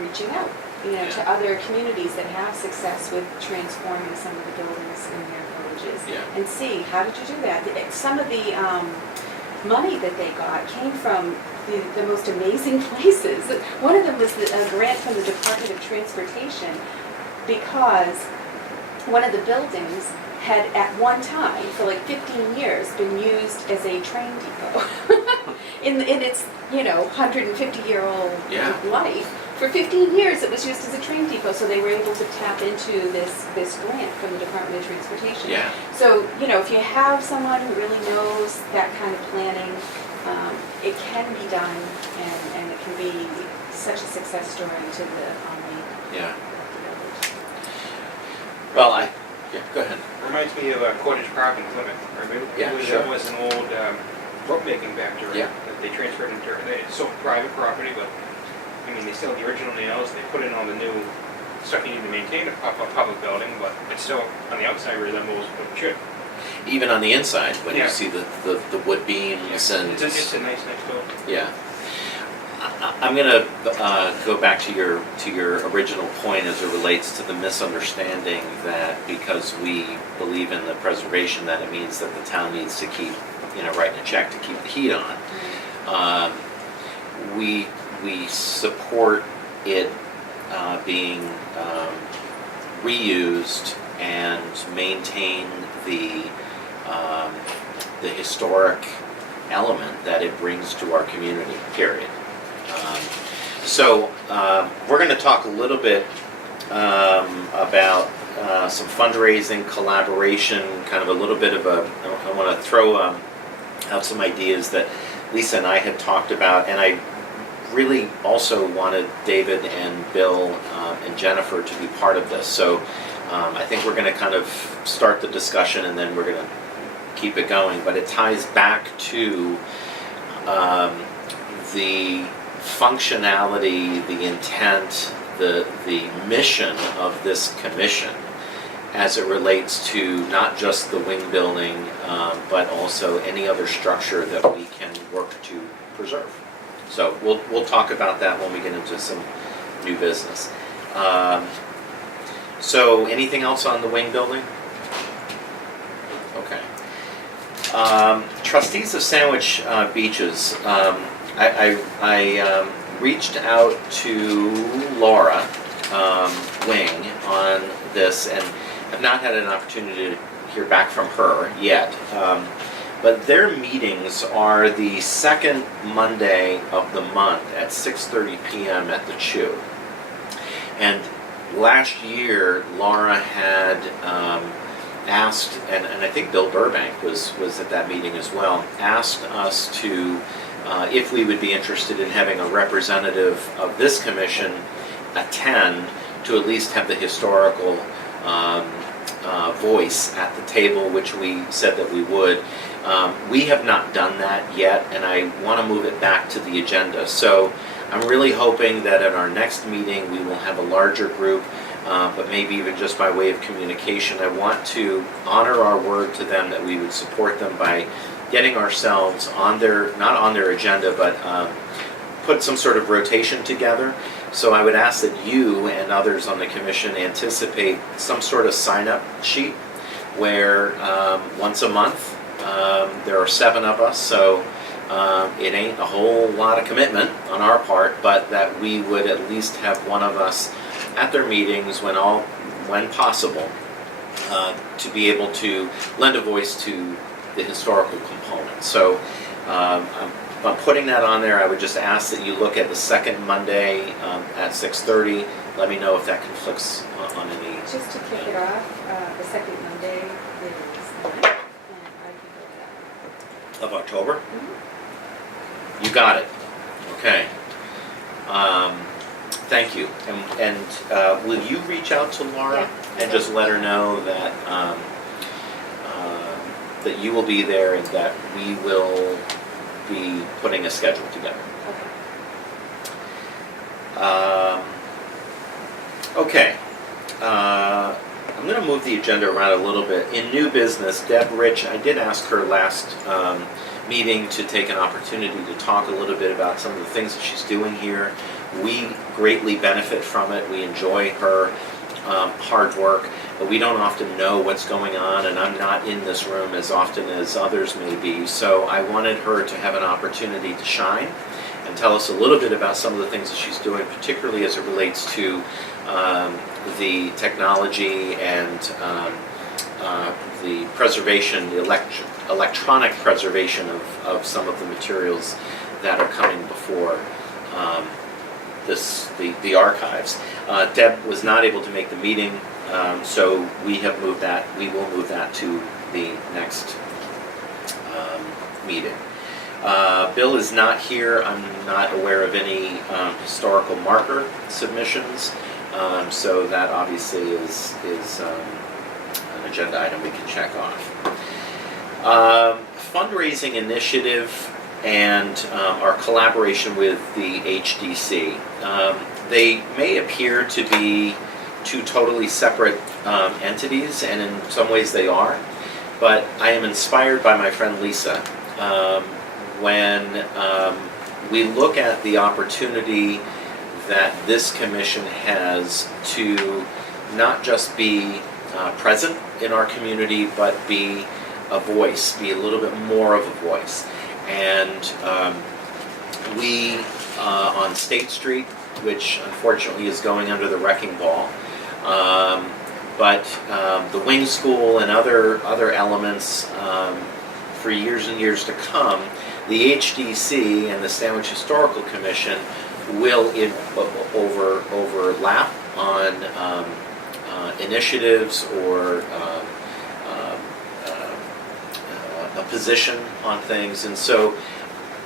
reaching out, to other communities that have success with transforming some of the buildings in their villages. Yeah. And see, how did you do that? Some of the money that they got came from the most amazing places. One of them was a grant from the Department of Transportation, because one of the buildings had at one time, for like 15 years, been used as a train depot. in its, 150-year-old Yeah. life. For 15 years, it was used as a train depot, so they were able to tap into this grant from the Department of Transportation. Yeah. So, if you have someone who really knows that kind of planning, it can be done, and it can be such a success story to the Yeah. village. Well, yeah, go ahead. Reminds me of Cottage Park in Plymouth. Remember? Yeah, It was- sure. That was an old bookmaking factory. Yeah. That they transferred into, it's still private property, but, they still have the original nails, they put in all the new stuff you need to maintain a public building, but it still, on the outside, resembles what it should. Even on the inside, when you Yeah. see the wood beams and... It's a nice building. Yeah. I'm going to go back to your original point as it relates to the misunderstanding that because we believe in the preservation, that it means that the town needs to keep, writing a check to keep the heat on. We support it being reused and maintain the historic element that it brings to our community, period. So we're going to talk a little bit about some fundraising, collaboration, kind of a little bit of I want to throw out some ideas that Lisa and I had talked about, and I really also wanted David and Bill and Jennifer to be part of this. So I think we're going to kind of start the discussion, and then we're going to keep it going. But it ties back to the functionality, the intent, the mission of this commission as it relates to not just the wing building, but also any other structure that we can work to preserve. So we'll talk about that when we get into some new business. So anything else on the wing building? Okay. Trustees of Sandwich Beaches, I reached out to Laura Wing on this, and have not had an opportunity to hear back from her yet. But their meetings are the second Monday of the month at 6:30 p.m. at the Chew. And last year, Laura had asked, and I think Bill Burbank was at that meeting as well, asked us to, if we would be interested in having a representative of this commission attend to at least have the historical voice at the table, which we said that we would. We have not done that yet, and I want to move it back to the agenda. So I'm really hoping that at our next meeting we will have a larger group, but maybe even just by way of communication. I want to honor our word to them that we would support them by getting ourselves on their, not on their agenda, but put some sort of rotation together. So I would ask that you and others on the commission anticipate some sort of sign-up sheet where once a month, there are 7 of us, so it ain't a whole lot of commitment on our part, but that we would at least have one of us at their meetings when possible, to be able to lend a voice to the historical component. So I'm putting that on there. I would just ask that you look at the second Monday at 6:30. Let me know if that conflicts on any. Just to kick it off, the second Monday is 9th, and I can go to that. Of October? Mhm. You got it. Okay. Thank you. And will you reach out to Laura Yeah. and just let her know that that you will be there and that we will be putting a schedule together? Okay. Okay. I'm going to move the agenda around a little bit. In new business, Deb Rich, I did ask her last meeting to take an opportunity to talk a little bit about some of the things that she's doing here. We greatly benefit from it. We enjoy her hard work, but we don't often know what's going on, and I'm not in this room as often as others may be. So I wanted her to have an opportunity to shine and tell us a little bit about some of the things that she's doing, particularly as it relates to the technology and the preservation, the electronic preservation of some of the materials that are coming before the archives. Deb was not able to make the meeting, so we will move that to the next meeting. Bill is not here. I'm not aware of any historical marker submissions, so that obviously is an agenda item we can check off. Fundraising initiative and our collaboration with the HDC. They may appear to be two totally separate entities, and in some ways they are, but I am inspired by my friend Lisa. When we look at the opportunity that this commission has to not just be present in our community, but be a voice, be a little bit more of a voice. And we, on State Street, which unfortunately is going under the wrecking ball, but the Wing School and other elements for years and years to come, the HDC and the Sandwich Historical Commission will overlap on initiatives or a position on things. And so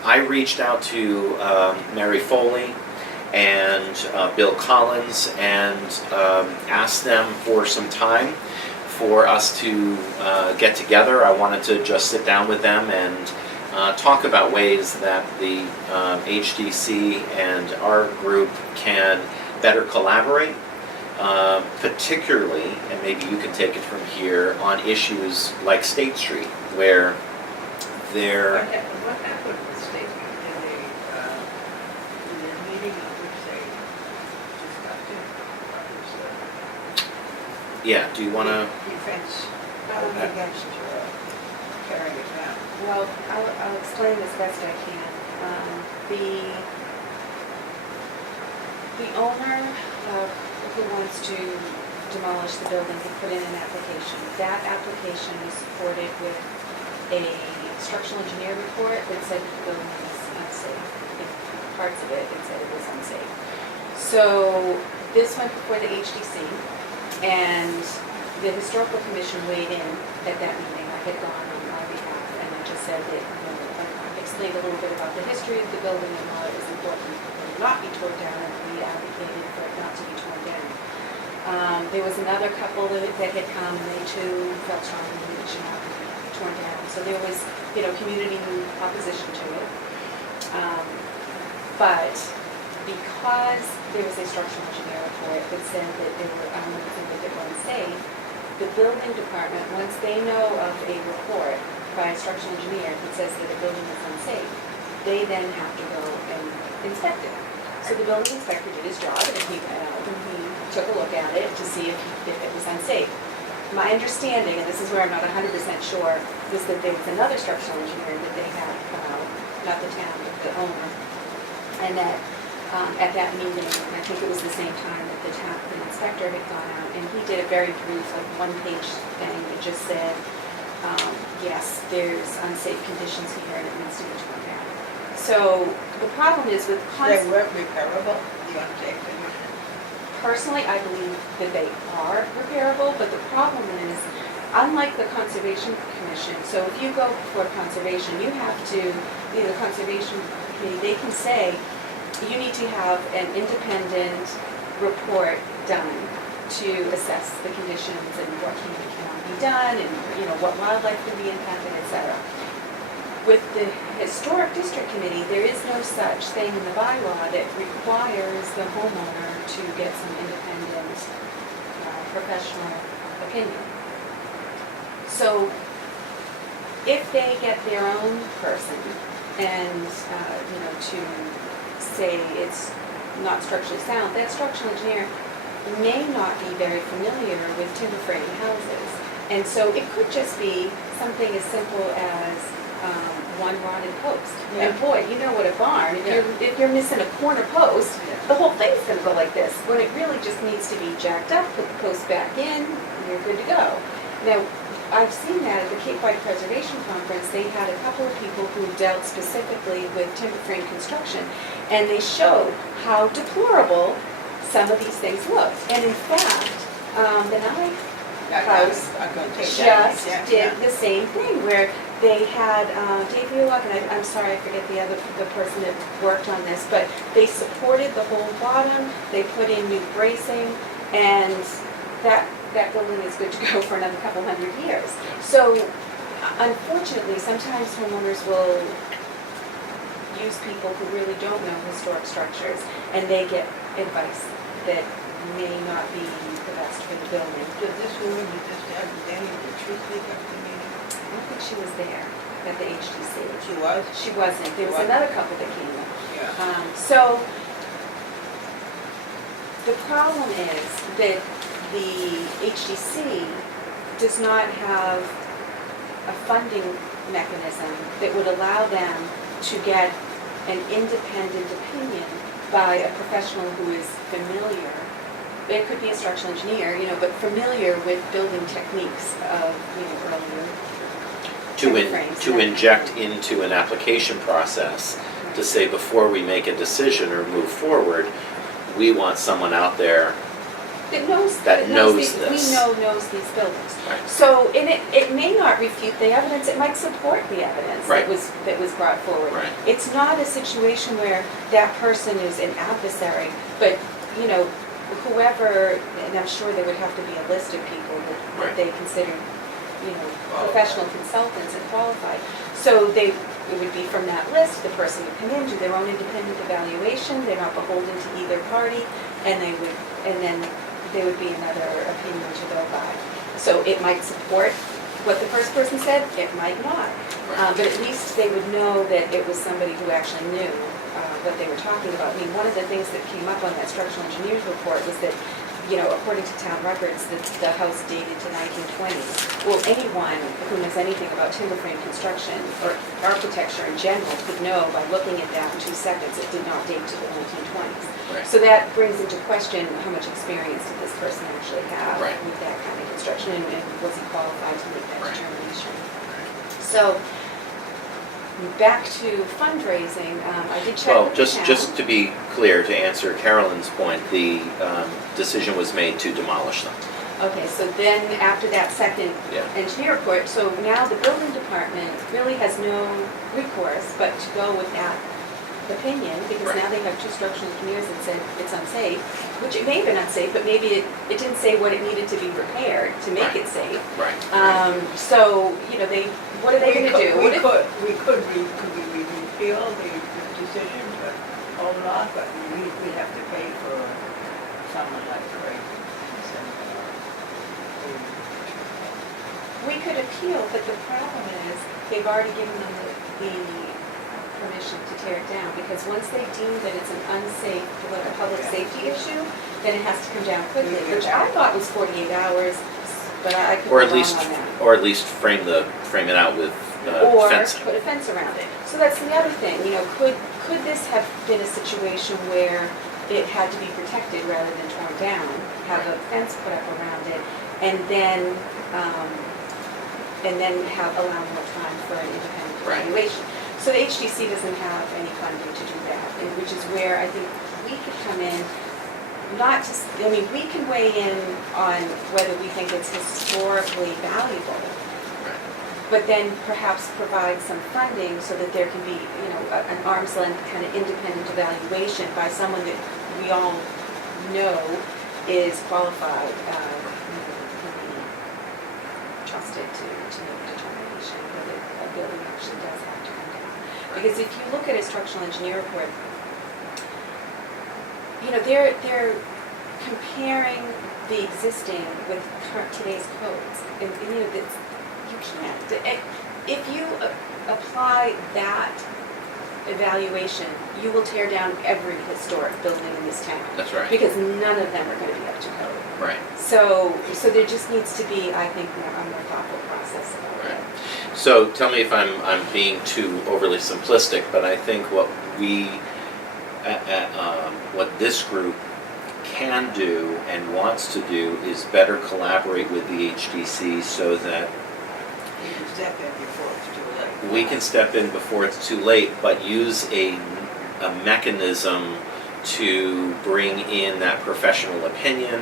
I reached out to Mary Foley and Bill Collins and asked them for some time for us to get together. I wanted to just sit down with them and talk about ways that the HDC and our group can better collaborate, particularly, and maybe you can take it from here, on issues like State Street, where there... What happened with State in the meeting at which they discussed it? Yeah, do you want to... Defense against tearing it down. Well, I'll explain as best I can. The owner who wants to demolish the building, he put in an application. That application was supported with a structural engineer report that said the building was unsafe. In parts of it, it said it was unsafe. So this went before the HDC, and the Historical Commission weighed in at that meeting. I had gone on my behalf, and I just said that, I explained a little bit about the history of the building and why it was important for it not be torn down, and we advocated for it not to be torn down. There was another couple that had come, and they too felt strongly that it should not be torn down. So there was, community opposition to it. But because there was a structural engineer report that said that there were elements of it that were unsafe, the building department, once they know of a report by a structural engineer that says that a building is unsafe, they then have to go and inspect it. So the building inspector did his job, and he went out and he took a look at it to see if it was unsafe. My understanding, and this is where I'm not 100% sure, was that there was another structural engineer that they had come out, not the town, but the owner, and that at that meeting, and I think it was the same time that the inspector had gone out, and he did a very brief, one-page thing that just said, yes, there's unsafe conditions here and it needs to be torn down. So the problem is with They weren't repairable, the unsafe conditions. personally, I believe that they are repairable, but the problem is, unlike the Conservation Commission, so if you go before Conservation, you have to, the Conservation Committee, they can say, you need to have an independent report done to assess the conditions and what can and cannot be done, and what wildlife can be impacted, etc. With the Historic District Committee, there is no such thing in the bylaw that requires the homeowner to get some independent professional opinion. So if they get their own person and, to say it's not structurally sound, that structural engineer may not be very familiar with timber frame houses. And so it could just be something as simple as one rotted post. And boy, you know what a barn, if you're missing a corner post, the whole thing's gonna go like this, when it really just needs to be jacked up, put the post back in, and you're good to go. Now, I've seen that at the Cape White Preservation Conference. They had a couple of people who dealt specifically with timber frame construction, and they showed how deplorable some of these things look. And in fact, the Nye House just did the same thing, where they had Dave Mulock, and I'm sorry, I forget the person that worked on this, but they supported the whole bottom, they put in new bracing, and that building is good to go for another couple hundred years. So unfortunately, sometimes homeowners will use people who really don't know historic structures, and they get advice that may not be the best for the building. Did this woman you just had, Danny, did she speak up to me? I don't think she was there at the HTC. She was? She wasn't. There was another couple that came in. Yeah. So the problem is that the HDC does not have a funding mechanism that would allow them to get an independent opinion by a professional who is familiar. It could be a structural engineer, but familiar with building techniques of, earlier. To inject into an application process to say before we make a decision or move forward, we want someone out there That knows knows these, this. we know knows these buildings. Right. So, and it may not refute the evidence, it might support the evidence Right. that was brought forward. Right. It's not a situation where that person is an adversary, but, whoever, and I'm sure there would have to be a list of people that Right. they consider, professional consultants and qualified. So it would be from that list, the person would come in, do their own independent evaluation, they're not beholden to either party, and then there would be another opinion to go by. So it might support what the first person said, it might not. But at least they would know that it was somebody who actually knew what they were talking about. I mean, one of the things that came up on that structural engineer's report was that, according to town records, the house dated to 1920. Well, anyone who knows anything about timber frame construction or architecture in general could know by looking at that in 2 seconds, it did not date to the 1920s. Right. So that brings into question how much experience did this person actually have Right. with that kind of construction, and was he qualified to make that Right. determination? So, back to fundraising, I did check Well, with the town. just to be clear, to answer Carolyn's point, the decision was made to demolish them. Okay, so then after that second Yeah. engineer report, so now the building department really has no recourse but to go with that opinion, because Right. now they have 2 structural engineers that said it's unsafe, which it may have been unsafe, but maybe it didn't say what it needed to be repaired to make Right. it safe. Right. So, what are they gonna do? What if- Could we repeal the decision to hold it off, but we have to pay for someone like Craig. We could appeal, but the problem is, they've already given them the permission to tear it down, because once they deem that it's an unsafe, like a public safety issue, then it has to come down quickly, which I thought was 48 hours, but I could be Or wrong at least, on that. frame it out with Or fencing. put a fence around it. So that's the other thing, could this have been a situation where it had to be protected rather than torn down, have a fence put up around it, and then allow more time for an independent Right. evaluation? So the HDC doesn't have any funding to do that, and which is where I think we could come in, we can weigh in on whether we think it's historically valuable, but then perhaps provide some funding so that there can be, an arm's length kind of independent evaluation by someone that we all know is qualified, can be trusted to make a determination whether a building actually does have to come down. Because if you look at a structural engineer report, they're comparing the existing with today's codes, and you can't. if you apply that evaluation, you will tear down every historic building in this town. That's right. Because none of them are going to be up to code. Right. So there just needs to be, I think, a more thoughtful process about Right. it. So tell me if I'm being too overly simplistic, but I think what what this group can do and wants to do is better collaborate with the HDC so that You can step in before it's too late. we can step in before it's too late, but use a mechanism to bring in that professional opinion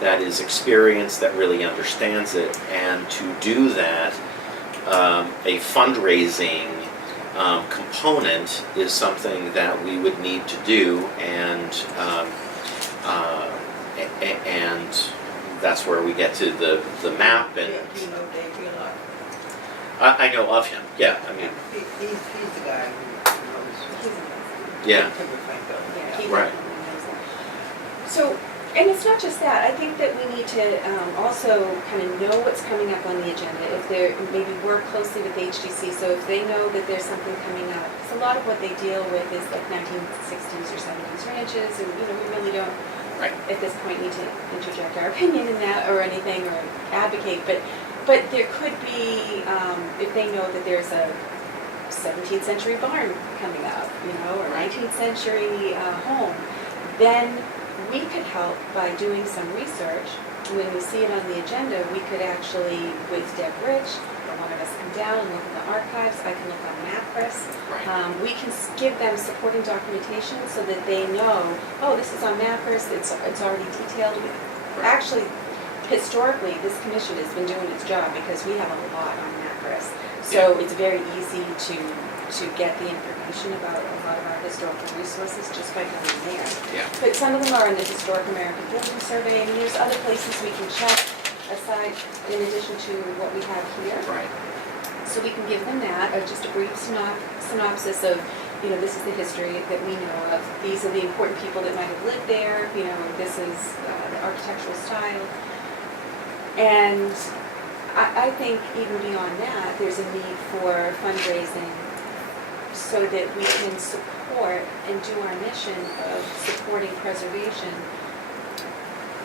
that is experienced, that really understands it, and to do that, a fundraising component is something that we would need to do, and that's where we get to the map, and Do you know Dave Gillock? I know of him, yeah, I mean, He's the guy who knows. yeah, Timber frame building. Yeah, he Right. definitely knows that. So, and it's not just that, I think that we need to also kind of know what's coming up on the agenda, if they're, maybe work closely with HDC, so if they know that there's something coming up, because a lot of what they deal with is like 1960s or 70s ranches, and, you know, we really don't, right, at this point, need to interject our opinion in that or anything, or advocate, but there could be, if they know that there's a 17th century barn coming up, you know, or 19th century home, then we could help by doing some research. When we see it on the agenda, we could actually, with Deb Rich, or one of us come down and look at the archives, I can look on MapPress. right, We can give them supporting documentation so that they know, oh, this is on MapPress, it's already detailed. Actually, historically, this commission has been doing its job because we have a lot on MapPress. So it's very easy to get the information about a lot of our historical resources just by going there. yeah, But some of them are in the Historic American Building Survey, and there's other places we can check aside, in addition to what we have here. right, So we can give them that, or just a brief synopsis of, you know, this is the history that we know of. These are the important people that might have lived there, you know, this is the architectural style. And I think even beyond that, there's a need for fundraising so that we can support and do our mission of supporting preservation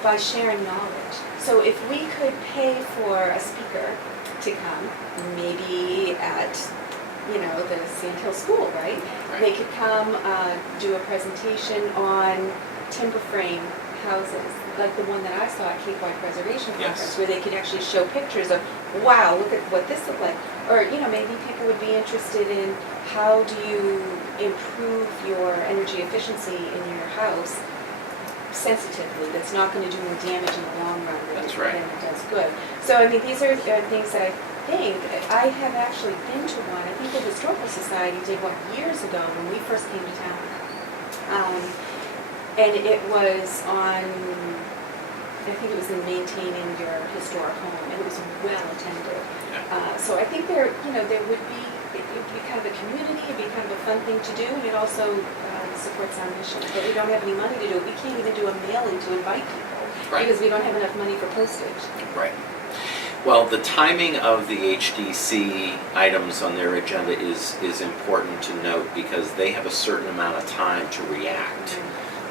by sharing knowledge. So if we could pay for a speaker to come, maybe at, you know, the Sand Hill School, right? They could come do a presentation on timber frame houses, like the one that I saw at Cape Wide Preservation Conference, Yes. where they could actually show pictures of, wow, look at what this looked like. Or, you know, maybe people would be interested in how do you improve your energy efficiency in your house sensitively, that's not going to do more damage in the long run than That's right. it does good. So, I mean, these are things that I think, I have actually been to one, I think the Historical Society did one years ago when we first came to town. And it was on, I think it was in maintaining your historic home, and it was well attended. So I think there would be, it would be kind of a community, it'd be kind of a fun thing to do, and it also supports our mission. But we don't have any money to do it. We can't even do a mailing to invite people, Right. because we don't have enough money for postage. right. Well, the timing of the HDC items on their agenda is important to note because they have a certain amount of time to react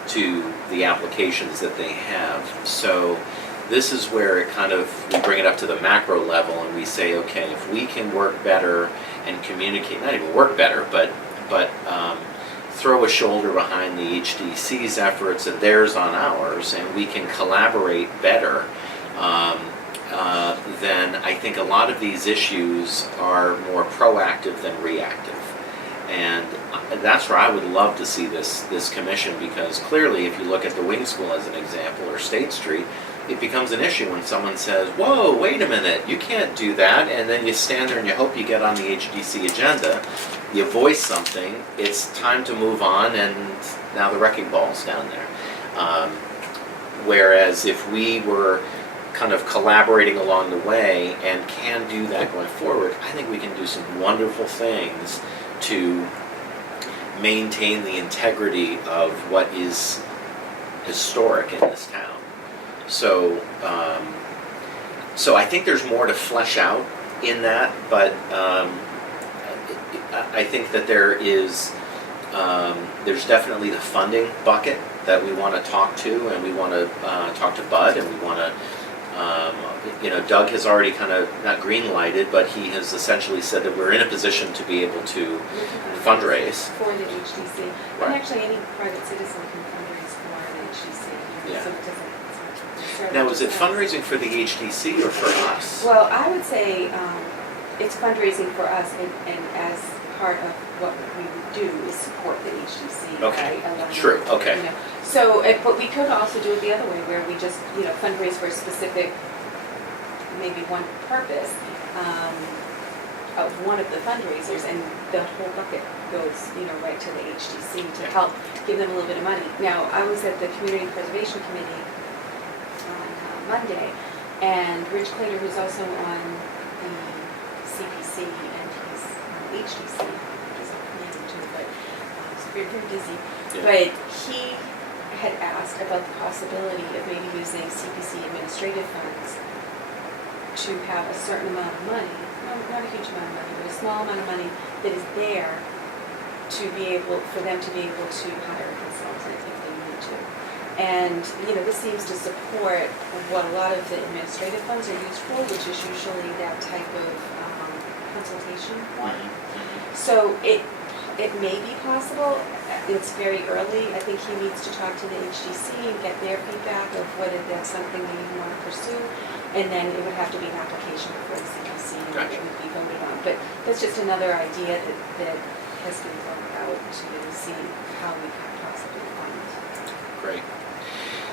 to the applications that they have. So this is where it kind of, we bring it up to the macro level and we say, okay, if we can work better and communicate, not even work better, but throw a shoulder behind the HDC's efforts and theirs on ours, and we can collaborate better, then I think a lot of these issues are more proactive than reactive. And that's where I would love to see this commission, because clearly if you look at the Wing School as an example, or State Street, it becomes an issue when someone says, whoa, wait a minute, you can't do that, and then you stand there and you hope you get on the HDC agenda, you voice something, it's time to move on, and now the wrecking ball's down there. Whereas if we were kind of collaborating along the way and can do that going forward, I think we can do some wonderful things to maintain the integrity of what is historic in this town. So I think there's more to flesh out in that, but I think that there's definitely the funding bucket that we want to talk to, and we want to talk to Bud, and we want to, Doug has already kind of, not green lighted, but he has essentially said that we're in a position to be able to fundraise. For the HDC. Right. And actually, any private citizen can fundraise for an HDC. Yeah. So it doesn't necessarily Now, is it just us. fundraising for the HDC or for us? Well, I would say it's fundraising for us, and as part of what we would do is support the HDC. Okay. by allowing, True, okay. So, but we could also do it the other way, where we just, fundraise for a specific, maybe one purpose of one of the fundraisers, and the whole bucket goes, right to the HDC to help give them a little bit of money. Now, I was at the Community Preservation Committee on Monday, and Rich Claytor, who's also on the CPC, and he's on the HDC, he's a committee too, but he's very, very busy. Yeah. But he had asked about the possibility of maybe using CPC administrative funds to have a certain amount of money, not a huge amount of money, but a small amount of money that is there to be able, for them to be able to hire a consultant if they need to. And, this seems to support what a lot of the administrative funds are used for, which is usually that type of consultation one. So it may be possible. It's very early. I think he needs to talk to the HDC and get their feedback of whether that's something they even want to pursue. And then it would have to be an application for the CPC, and Gotcha. it would be voted on. But that's just another idea that has been thrown out to see how we could possibly fund. Great.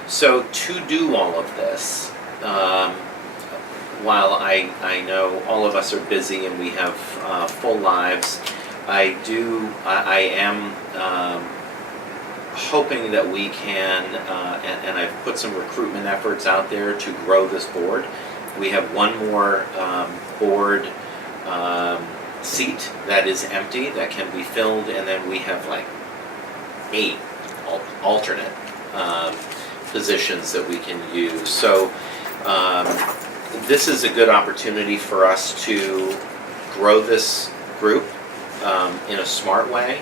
So to do all of this, while I know all of us are busy and we have full lives, I am hoping that we can, and I've put some recruitment efforts out there to grow this board. We have one more board seat that is empty that can be filled, and then we have like 8 alternate positions that we can use. So this is a good opportunity for us to grow this group in a smart way,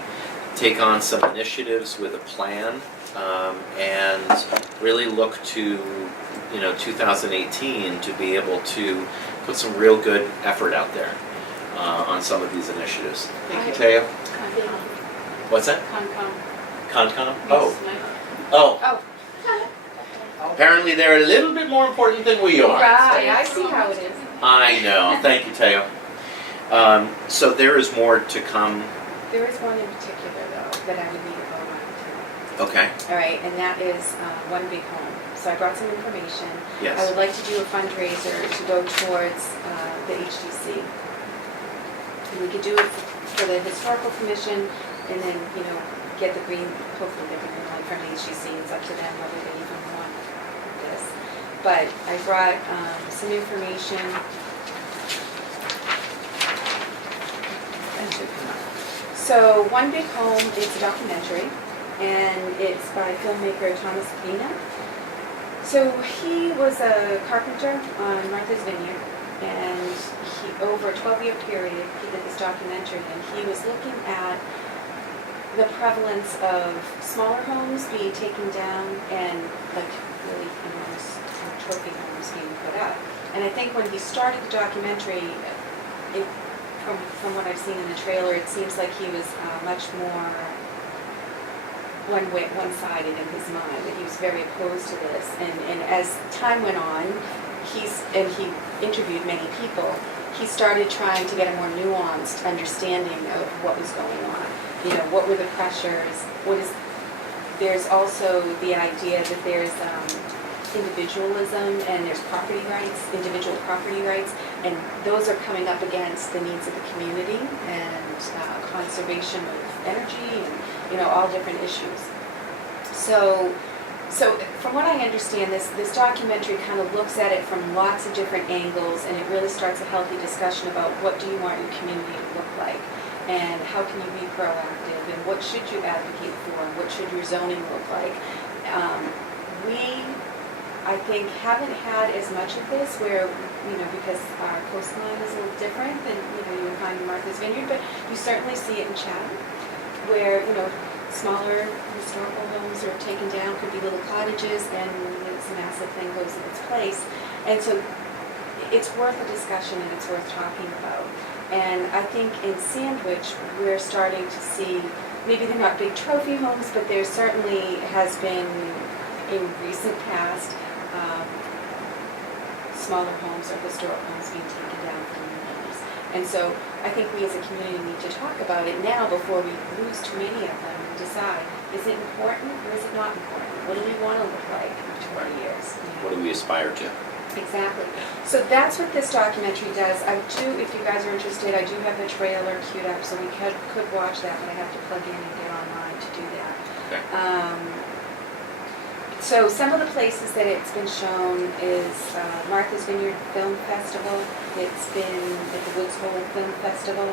take on some initiatives with a plan, and really look to 2018 to be able to put some real good effort out there on some of these initiatives. Thank you, Teo. What's that? Concom. Concom? Oh. Oh. Apparently they're a little bit more important than we are. Right, I see how it is. I know. Thank you, Teo. So there is more to come. There is one in particular, though, that I would need to vote on tonight. Okay. All right, and that is One Big Home. So I brought some information. I Yes. would like to do a fundraiser to go towards the HDC. And we could do it for the Historical Commission, and then, get the green, hopefully the green light from the HDC. It's up to them whether they even want this. But I brought some information. So One Big Home is a documentary, and it's by filmmaker Thomas Pina. So he was a carpenter on Martha's Vineyard, and over a 12-year period, he did this documentary, and he was looking at the prevalence of smaller homes being taken down and like really enormous trophy homes being put up. And I think when he started the documentary, from what I've seen in the trailer, it seems like he was much more one-sided in his mind, that he was very opposed to this. And as time went on, he interviewed many people, he started trying to get a more nuanced understanding of what was going on. What were the pressures? There's also the idea that there's individualism and there's property rights, individual property rights, and those are coming up against the needs of the community and conservation of energy and all different issues. So from what I understand, this documentary kind of looks at it from lots of different angles, and it really starts a healthy discussion about what do you want your community to look like, and how can you be proactive, and what should you advocate for, and what should your zoning look like. I think haven't had as much of this where, because our coastline is a little different than, you would find in Martha's Vineyard, but you certainly see it in Chatham, where, smaller historical homes are taken down, could be little cottages, and this massive thing goes in its place. And so it's worth a discussion and it's worth talking about. And I think in Sandwich, we're starting to see, maybe they're not big trophy homes, but there certainly has been, in recent past, smaller homes or historic homes being taken down from new homes. And so I think we as a community need to talk about it now before we lose too many of them and decide, is it important or is it not important? What do we want to look like in 20 years? What do we aspire to? Exactly. So that's what this documentary does. I do, if you guys are interested, I do have the trailer queued up, so we could watch that, but I have to plug in and get online to do that. Okay. So some of the places that it's been shown is Martha's Vineyard Film Festival. It's been at the Woods Hole Film Festival.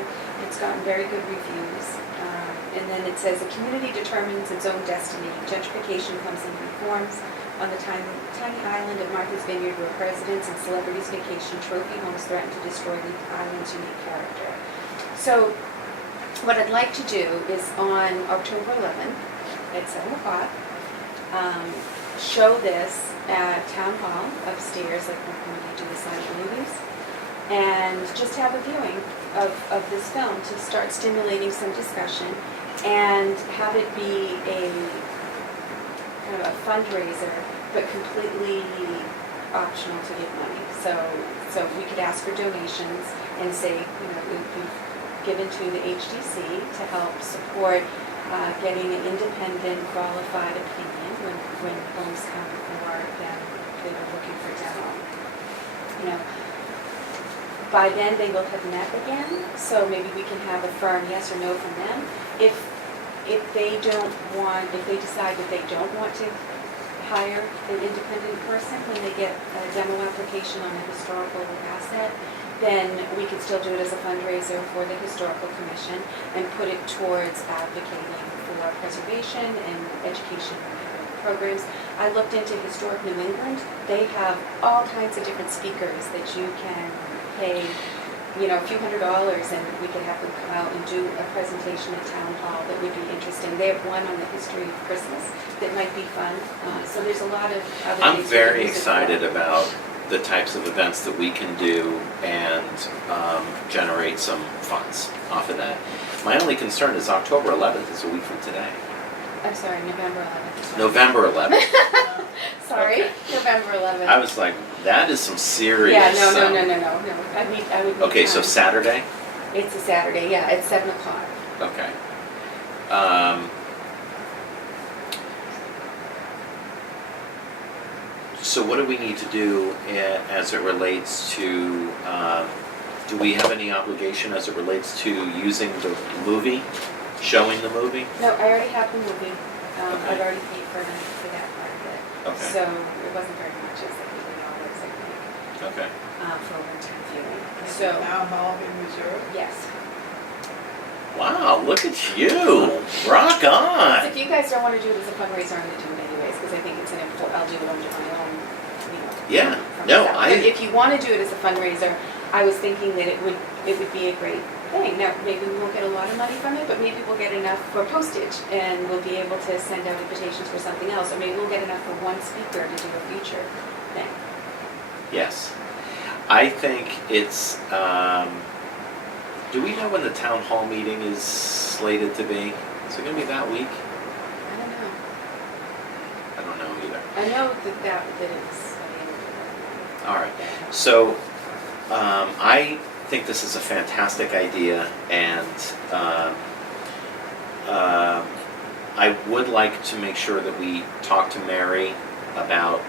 It's gotten very good reviews. And then it says, a community determines its own destiny. Gentrification comes in new forms. On the tiny island of Martha's Vineyard, where residents and celebrities vacation, trophy homes threaten to destroy the island's unique character. So what I'd like to do is on October 11th at 7 o'clock, show this at Town Hall upstairs, like when we do the silent movies, and just have a viewing of this film to start stimulating some discussion and have it be a kind of a fundraiser, but completely optional to give money. So we could ask for donations and say, we've given to the HDC to help support getting an independent, qualified opinion when homes come before them that are looking for demo. By then they will have met again, so maybe we can have a firm yes or no from them. If they decide that they don't want to hire an independent person when they get a demo application on a historical asset, then we can still do it as a fundraiser for the Historical Commission and put it towards advocating for preservation and education programs. I looked into Historic New England. They have all kinds of different speakers that you can pay, a few $100s, and we could have them come out and do a presentation at Town Hall that would be interesting. They have one on the history of Christmas that might be fun. So there's a lot of other I'm things we very can use it for. excited about the types of events that we can do and generate some funds off of that. My only concern is October 11th is a week from today. I'm sorry, November 11th. November 11th. Sorry, Okay. November 11th. I was like, that is some serious. Yeah, no. I would need Okay, so time. Saturday? It's a Saturday, yeah, at 7 o'clock. Okay. So what do we need to do as it relates to, do we have any obligation as it relates to using the movie, showing the movie? No, I already have the movie. Okay. I've already paid for that part of it. Okay. So it wasn't very much, it was like $80, I think, Okay. for a one-time viewing. Is So, it Town Hall in Missouri? yes. Wow, look at you, rock So on. if you guys don't want to do it as a fundraiser, I'm going to do it anyways, because I think it's an important, I'll do it under my own, Yeah, from no, myself. But if you want to do it as a fundraiser, I was thinking that it would be a great thing. Now, maybe we won't get a lot of money from it, but maybe we'll get enough for postage, and we'll be able to send out invitations for something else, or maybe we'll get enough for one speaker to do a feature thing. Yes. I think it's, do we know when the town hall meeting is slated to be? Is it gonna be that week? I don't know. I don't know either. I know that it's, All right. So, I think this is a fantastic idea, and I would like to make sure that we talk to Mary about,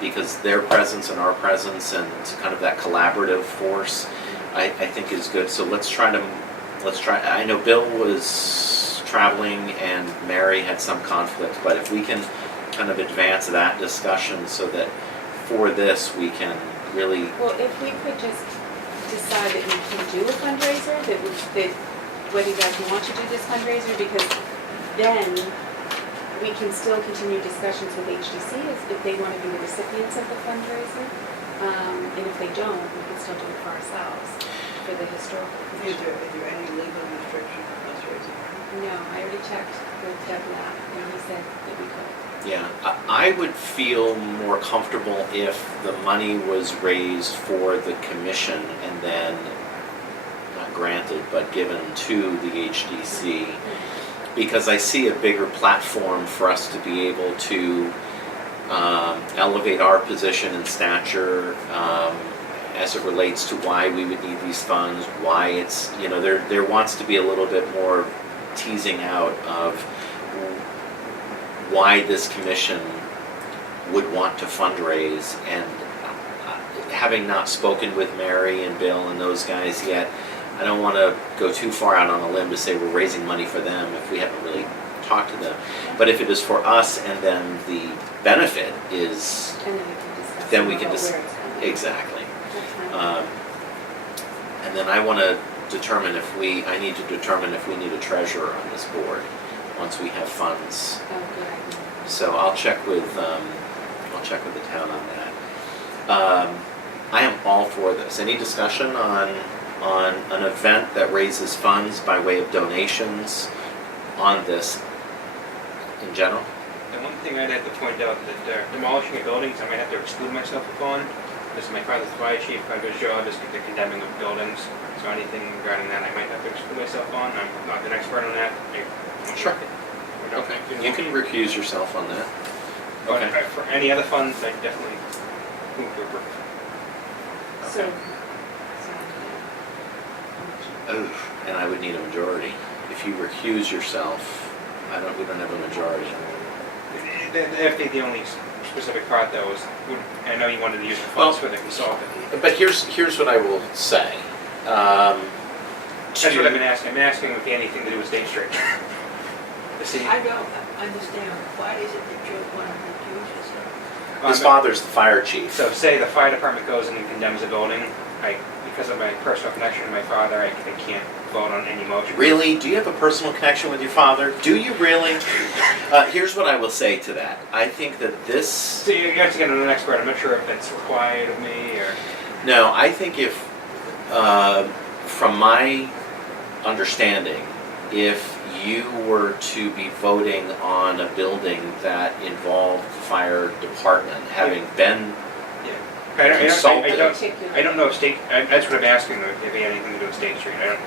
because their presence and our presence and kind of that collaborative force, I think is good. So let's try, I know Bill was traveling and Mary had some conflict, but if we can kind of advance that discussion so that for this we can really, well, if we could just decide that we can do a fundraiser, that whether you guys want to do this fundraiser, because then we can still continue discussions with HDC if they want to be the recipients of the fundraiser. And if they don't, we can still do it for ourselves, for the historical Is commission. there any legal restriction on fundraising? No, I already checked with Deb Knapp, and he said that we could. Yeah, I would feel more comfortable if the money was raised for the commission and then, not granted, but given to the HDC, because I see a bigger platform for us to be able to elevate our position and stature as it relates to why we would need these funds, why it's, there wants to be a little bit more teasing out of why this commission would want to fundraise, and having not spoken with Mary and Bill and those guys yet, I don't want to go too far out on a limb to say we're raising money for them if we haven't really talked to them. But if it is for us and then the benefit is, And then we can discuss. then we more can about dis- where it's coming. exactly. That's fine. And then I want to determine I need to determine if we need a treasurer on this board once we have funds. Oh, good idea. So I'll check with the town on that. I am all for this. Any discussion on an event that raises funds by way of donations on this in general? The one thing I'd have to point out that demolishing of buildings, I might have to exclude myself upon. This is my father's fire chief, part of his job is the condemning of buildings. So anything regarding that, I might have to exclude myself on. I'm not an expert on that. Sure. We don't- You can recuse yourself on that. But Okay. for any other funds, I definitely move to approve. So, Okay. Oh, and I would need a majority. If you recuse yourself, we don't have a majority. The only specific part that was, I know you wanted to use the funds for the consultant. But here's what I will say. That's what I've been asking. I'm asking if anything to do with State Street. To see. I don't understand, why is it that you want to recuse yourself? His father's the fire chief. So say the fire department goes and condemns a building, because of my personal connection to my father, I can't vote on any motion. Really? Do you have a personal connection with your father? Do you really? Here's what I will say to that. I think that this... So you have to get an expert. I'm not sure if that's required of me or... No, I think if, from my understanding, if you were to be voting on a building that involved the fire department, having been consulted... I don't know if State... That's what I'm asking, if it had anything to do with State Street. I don't...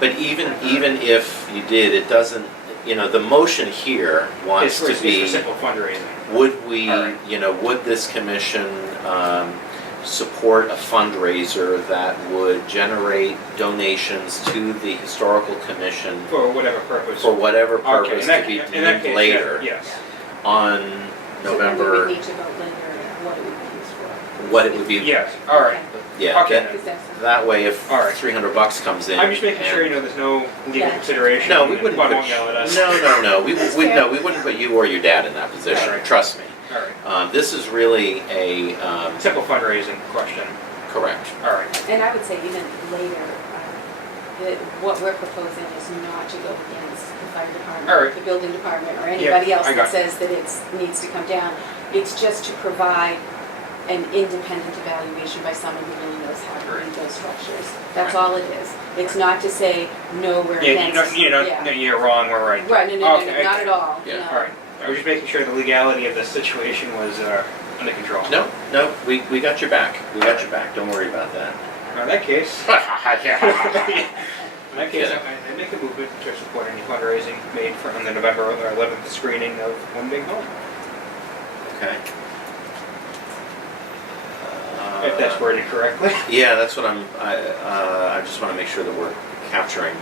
But even if you did, it doesn't, the motion here wants to It's for be, simple fundraising. would we, All right. would this commission support a fundraiser that would generate donations to the historical commission For whatever purpose. for whatever Okay, purpose in that- to be in that deemed case, later Yes. on So then we November, would need to vote later what it would be used for. what it would be, Yes, all right. yeah, Okay. that, Because that's- that way if All right. $300 comes in. I'm just making and- sure, there's no legal Yeah. consideration. No, we wouldn't One put, won't yell at us. no, we That's we fair. no, we wouldn't put you or your dad in that position, Alright. trust me. All right. This is really a, Simple fundraising question. correct. All right. And I would say even later, that what we're proposing is not to go against the fire All department, right. the building department, or anybody else I that got says that it needs to come down. It's just to provide an independent evaluation by someone who really knows how to read those structures. That's Right. all it is. It's not to say, no, we're Yeah, against. no, you're wrong, we're right. Right, no, Okay. not at all, Yeah. no. All right. I was just making sure the legality of the situation was under control. No, we got your back, don't worry about that. In that case, in that case, I make a movement to support any fundraising made on the November 11th screening of One Big Home. Okay. If that's worded correctly. Yeah, that's what I just want to make sure that we're capturing.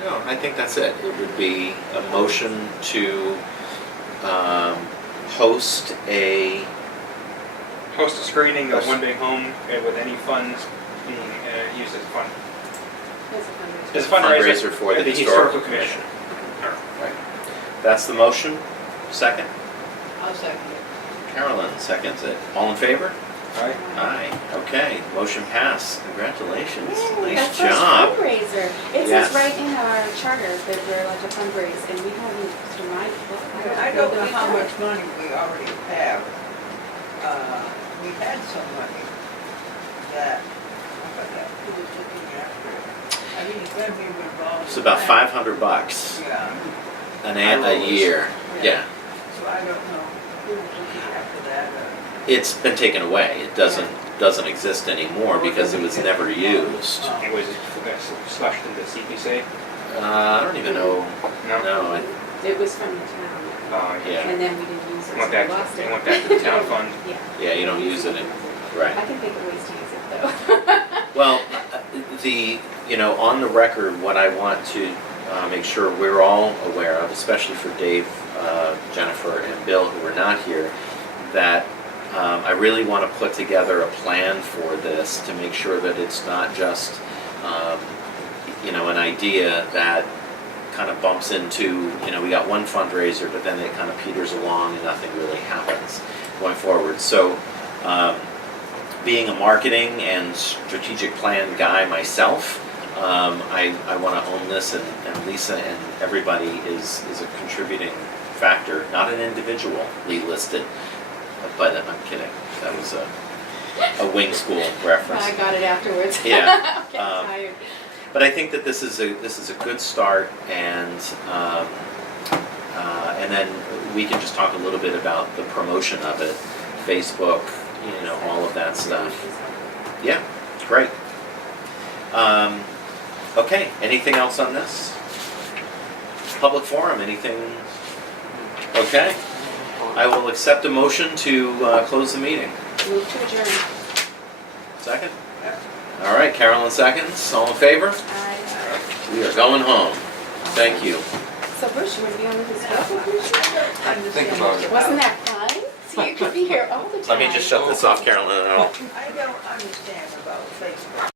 No, I think that's it. It would be a motion to host a, Host a screening of Yes. One Big Home with any funds being used as a fund. It's a fundraiser. As a fundraiser for the at Historical Commission. Right. That's the motion. Second. I'll second it. Carolyn seconds it. All in favor? Aye. Aye, okay, motion passed, congratulations, Yay, nice our job. first fundraiser. It Yes. says right in our charter that we're like a fundraise, and we haven't survived. I don't know how much money we already have. We had some money that, I forgot who was looking after it. I mean, then we were involved. It's in about that. $500 Yeah, a year, yeah. so I don't know who was looking after that. It's been taken away, it doesn't exist anymore because it was never used. It was slushed into CPC? I don't even know, No? no, It was from the town, Oh, yeah. Yeah. and then we didn't use it, so Went we back, lost it. it went back to the town fund. Yeah. yeah, you don't use it, right. I can think of ways to use it though. Well, on the record, what I want to make sure we're all aware of, especially for Dave, Jennifer, and Bill, who are not here, that I really want to put together a plan for this to make sure that it's not just, an idea that kind of bumps into, we got one fundraiser, but then it kind of peters along and nothing really happens going forward. So, being a marketing and strategic plan guy myself, I want to own this, and Lisa and everybody is a contributing factor, not an individually listed, but I'm kidding. That was a wing school reference. I got it afterwards. Yeah, I'm getting tired. But I think that this is a good start, and then we can just talk a little bit about the promotion of it, Facebook, all of that stuff. Yeah, great. Okay, anything else on this? Public forum, anything? Okay, I will accept a motion to close the meeting. Move to adjourn. Second? All right, Carolyn seconds, all in favor? Aye. We are going home. Thank you. So Bruce, you want to be on the historical commission? Think about it. Wasn't that fun? So you could be here all the time. Let me just shut this off, Carolyn, and I'll I don't understand about Facebook.